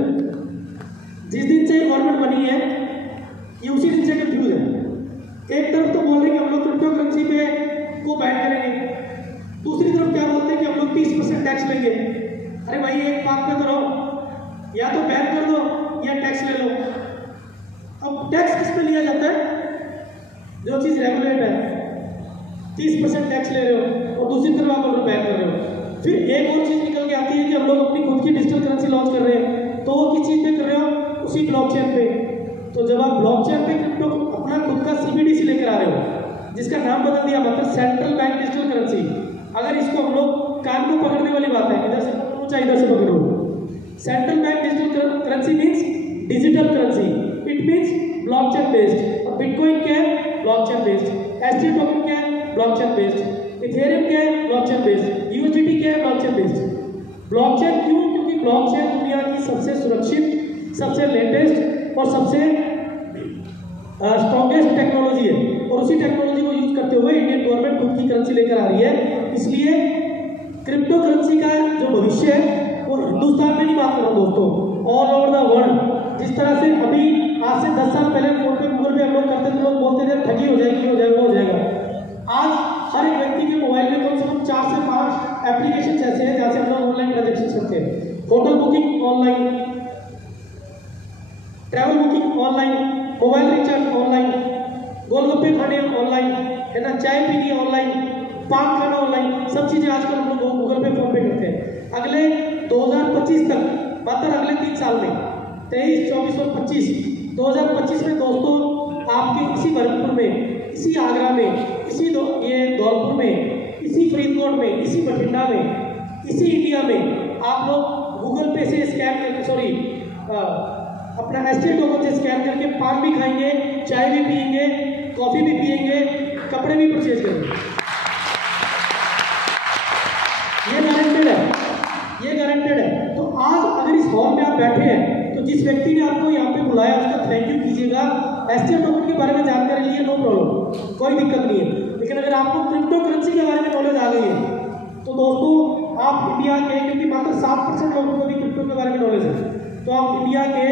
जिस दिन से गवर्नमेंट बनी है, ये उसी दिन से कंफ्यूज है। एक तरफ तो बोल रहे हैं कि हम लोग क्रिप्टो करेंसी पे को बैन करेंगे, दूसरी तरफ क्या बोलते हैं कि हम लोग 30% टैक्स लेंगे। अरे भाई एक बात पे करो, या तो बैन कर दो या टैक्स ले लो। अब टैक्स किस पे लिया जाता है? जो चीज रेगुलेट है, 30% टैक्स ले रहे हो, और दूसरी तरफ आप लोग बैन कर रहे हो। फिर एक और चीज निकल के आती है कि हम लोग अपनी खुद की डिजिटल करेंसी लॉन्च कर रहे हैं, तो वो किस चीज पे कर रहे हो? उसी ब्लॉकचेन पे। तो जब आप ब्लॉकचेन पे क्रिप्टो अपना खुद का सीबीडीसी लेकर आ रहे हो, जिसका नाम बदल दिया, मतलब सेंट्रल बैंक डिजिटल करेंसी। अगर इसको हम लोग कान को पकड़ने वाली बात है, इधर से ऊंचा इधर से पकड़ो। Central bank digital currency means digital currency, it means blockchain based. और बिटकॉइन क्या है? Blockchain based. एसटीए टोकन क्या है? Blockchain based. इथेरियम क्या है? Blockchain based. यूएसडीटी क्या है? Blockchain based. ब्लॉकचेन क्यों? क्योंकि ब्लॉकचेन दुनिया की सबसे सुरक्षित, सबसे लेटेस्ट और सबसे स्ट्रॉन्गेस्ट टेक्नोलॉजी है और उसी टेक्नोलॉजी को यूज करते हुए इंडियन गवर्नमेंट खुद की करेंसी लेकर आ रही है। इसलिए क्रिप्टो करेंसी का जो भविष्य है वो हिंदुस्तान में नहीं बात कर रहा हूँ दोस्तों, ऑल ओवर द वर्ल्ड। जिस तरह से अभी आज से 10 साल पहले फोन पे गूगल पे हम लोग करते थे, लोग बोलते थे ठगी हो जाएगी, हो जाएगा, हो जाएगा। आज हर एक व्यक्ति के मोबाइल में कम से कम 4 से 5 एप्लीकेशन ऐसे हैं जहाँ से हम लोग ऑनलाइन ट्रांजेक्शन करते हैं। Hotel booking online, travel booking online, mobile recharge online, गोलगप्पे खाने ऑनलाइन, है ना, चाय पीनी ऑनलाइन, पान खाना ऑनलाइन, सब चीजें आजकल हम लोग गूगल पे फोन पे करते हैं। अगले 2025 तक, मात्र अगले 3 साल में 23, 24 और 25, 2025 में दोस्तों आपके इसी भरतपुर में, इसी आगरा में, इसी ये धौलपुर में, इसी फरीदकोट में, इसी बठिंडा में, इसी इंडिया में आप लोग गूगल पे से स्कैन करके, सॉरी अपना एसटी टोकन से स्कैन करके पान भी खाएंगे, चाय भी पियेंगे, कॉफी भी पियेंगे, कपड़े भी परचेज करेंगे। ये गारंटेड है, ये गारंटेड है। तो आज अगर इस हॉल में आप बैठे हैं तो जिस व्यक्ति ने आपको यहाँ पे बुलाया उसका थैंक यू कीजिएगा। एसटी टोकन के बारे में जानकारी लिए, नो प्रॉब्लम, कोई दिक्कत नहीं है। लेकिन अगर आपको क्रिप्टो करेंसी के बारे में नॉलेज आ गई है तो दोस्तों आप इंडिया के, क्योंकि मात्र 7% लोगों को भी क्रिप्टो के बारे में नॉलेज है, तो आप इंडिया के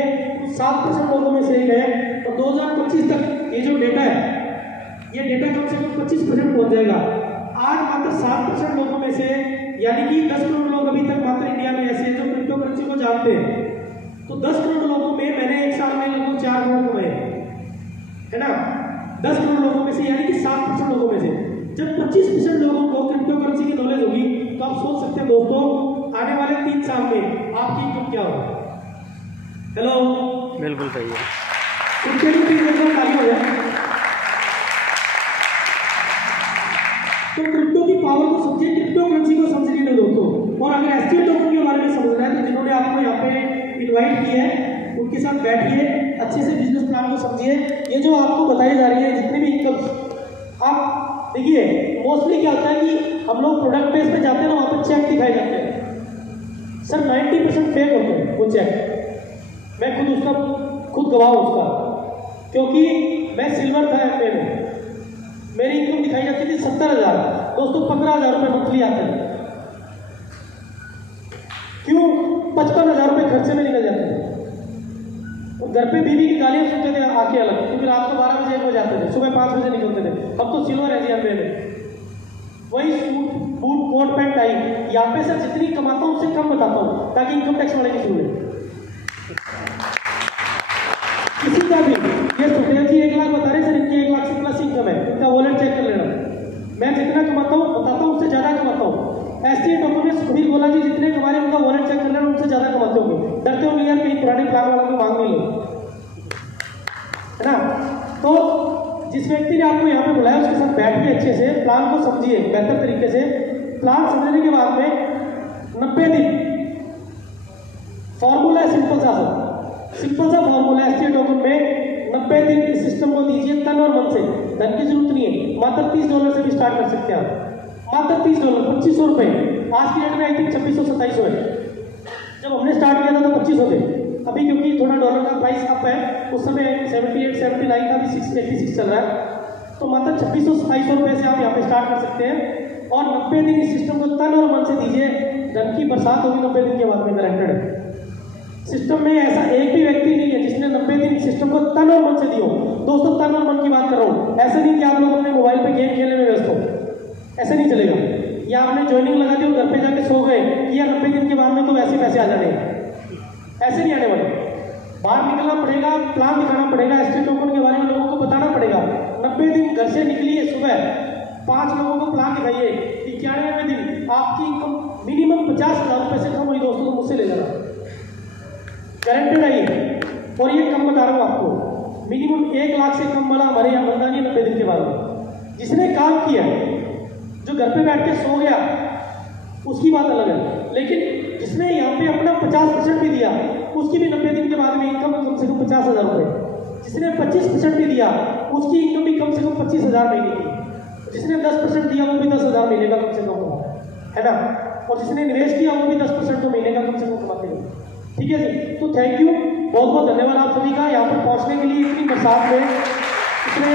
7% लोगों में से एक है। और 2025 तक ये जो डेटा है, ये डेटा कम से कम 25% पहुंच जाएगा। आज मात्र 7% लोगों में से, यानी कि 10 करोड़ लोग अभी तक मात्र इंडिया में ऐसे हैं जो क्रिप्टो करेंसी को जानते हैं। तो 10 करोड़ लोगों में मैंने एक साल में लगभग 4 करोड़ कमाए, है ना, 10 करोड़ लोगों में से, यानी कि 7% लोगों में से। जब 25% लोगों को क्रिप्टो करेंसी की नॉलेज होगी तो आप सोच सकते हैं दोस्तों आने वाले 3 साल में आपकी इनकम क्या होगा। हेलो, बिल्कुल सही है। तो क्रिप्टो की पावर को समझिए, क्रिप्टो करेंसी को समझिए दोस्तों। और अगर एसटी टोकन के बारे में समझना है तो जिन्होंने आपको यहाँ पे इनवाइट किया है उनके साथ बैठिए, अच्छे से बिजनेस प्लान को समझिए। ये जो आपको बताई जा रही है जितनी भी इनकम, आप देखिए मोस्टली क्या होता है कि हम लोग प्रोडक्ट बेस पे जाते हैं ना, वहाँ पर चेक दिखाए जाते हैं। सर 90% फेक होते हैं वो चेक। मैं खुद गवाह हूँ उसका, क्योंकि मैं सिल्वर था एमए में, मेरी इनकम दिखाई जाती थी 70,000, दोस्तों 15,000 रुपये मंथली आते हैं। क्यों? 55,000 रुपये खर्चे में निकल जाते हैं। और घर पे बीवी की गालियां सुनते थे आके अलग, क्योंकि रात को 12 बजे 1 बजे आते थे, सुबह 5 बजे निकलते थे। अब तो सिल्वर है जी एमए में, वही सूट बूट कोट पैंट आई। यहाँ पे सर जितनी कमाता हूँ उससे कम बताता हूँ ताकि इनकम टैक्स वाले की सुने। किसी का भी ये सुखदेव जी 1 लाख बता रहे सर, इनकी 1 लाख से प्लस इनकम है, इनका वॉलेट चेक कर लेना। मैं जितना कमाता हूँ बताता हूँ, उससे ज्यादा कमाता हूँ। एसटी टोकन में सुखबीर गोला जी जितने कमा रहे उनका वॉलेट चेक कर लेना, उनसे ज्यादा कमाते होंगे। डरते होंगे यार कहीं पुराने प्लान वालों को मांग नहीं लो, है ना। तो जिस व्यक्ति ने आपको यहाँ पे बुलाया उसके साथ बैठिए, अच्छे से प्लान को समझिए बेहतर तरीके से। प्लान समझने के बाद में 90 दिन फॉर्मूला है, सिंपल सा फॉर्मूला है एसटी टोकन में। 90 दिन इस सिस्टम को दीजिए तन और मन से, धन की जरूरत नहीं है। मात्र $30 से भी स्टार्ट कर सकते हैं आप, मात्र $30, 2500 रुपये। आज की डेट में आई थिंक 2600-2700 है। जब हमने स्टार्ट किया था तो 2500 थे। अभी क्योंकि थोड़ा डॉलर का प्राइस अप है, उस समय 78-79 था, अभी 686 चल रहा है। तो मात्र 2600-2700 रुपये से आप यहाँ पे स्टार्ट कर सकते हैं। और 90 दिन इस सिस्टम को तन और मन से दीजिए, धन की बरसात होगी 90 दिन के बाद में, गारंटेड है। सिस्टम में ऐसा एक भी व्यक्ति नहीं है जिसने 90 दिन सिस्टम को तन और मन से दियो। दोस्तों तन और मन की बात कर रहा हूँ, ऐसा नहीं कि आप लोग अपने मोबाइल पे गेम खेलने में व्यस्त हो, ऐसे नहीं चलेगा। या आपने ज्वाइनिंग लगा दी और घर पे जाके सो गए कि यार 90 दिन के बाद में तो वैसे पैसे आ जाने, ऐसे नहीं आने वाले। बाहर निकलना पड़ेगा, प्लान दिखाना पड़ेगा, एसटी टोकन के बारे में लोगों को बताना पड़ेगा। 90 दिन घर से निकलिए, सुबह 5 लोगों को प्लान दिखाइए, 91वें दिन आपकी इनकम मिनिमम 50,000 रुपये से कम हुई दोस्तों तो मुझसे ले जाना, गारंटेड है ये। और ये कम बता रहा हूँ आपको, मिनिमम 1 लाख से कम वाला हमारे यहाँ बंदा नहीं 90 दिन के बाद में। जिसने काम किया, जो घर पे बैठ के सो गया उसकी बात अलग है, लेकिन जिसने यहाँ पे अपना 50% भी दिया उसकी भी 90 दिन के बाद में इनकम कम से कम 50,000 रुपये। जिसने 25% भी दिया उसकी इनकम भी कम से कम 25,000 महीने की। जिसने 10% दिया वो भी 10,000 महीने का कम से कम कमा, है ना। और जिसने निवेश किया वो भी 10% तो महीने का कम से कम कमाते हैं। ठीक है जी, तो थैंक यू, बहुत बहुत धन्यवाद आप सभी का यहाँ पर पहुँचने के लिए इतनी बरसात में। इतने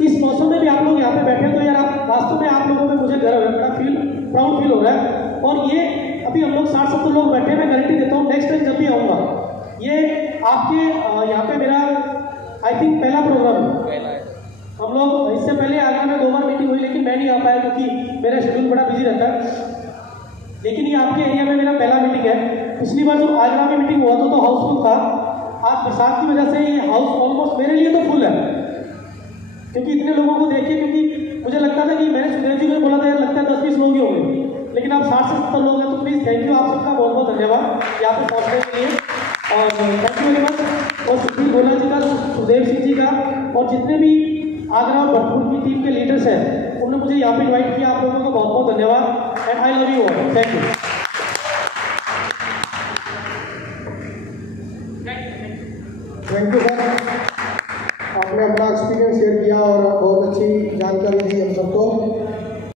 इस मौसम में भी आप लोग यहाँ पे बैठे तो यार आप वास्तव में आप लोगों में मुझे गर्व है, बड़ा प्राउड फील हो रहा है। और ये अभी हम लोग 60-70 लोग बैठे हैं, मैं गारंटी देता हूँ नेक्स्ट टाइम जब भी आऊँगा ये आपके यहाँ पे मेरा आई थिंक पहला प्रोग्राम है। हम लोग इससे पहले आगरा में 2 बार मीटिंग हुई लेकिन मैं नहीं आ पाया क्योंकि मेरा शेड्यूल बड़ा बिजी रहता है। लेकिन ये आपके एरिया में मेरा पहला मीटिंग है। पिछली बार जो आगरा में मीटिंग हुआ था तो हाउसफुल था। आज बरसात की वजह से ये हाउस ऑलमोस्ट मेरे लिए तो फुल है क्योंकि इतने लोगों को देखिए, क्योंकि मुझे लगता था कि मैंने सुरेश जी को बोला था यार लगता है 10-20 लोग ही होंगे, लेकिन आप 60 से 70 लोग हैं। तो प्लीज़ थैंक यू, आप सबका बहुत बहुत धन्यवाद यहाँ पे पहुँचने के लिए। और थैंक यू वेरी मच। और सुखबीर गोला जी का, सुखदेव सिंह जी का और जितने भी आगरा और भरतपुर की टीम के लीडर्स हैं उन्होंने मुझे यहाँ पे इन्वाइट किया। आप लोगों को बहुत बहुत धन्यवाद and I love you all. Thank you.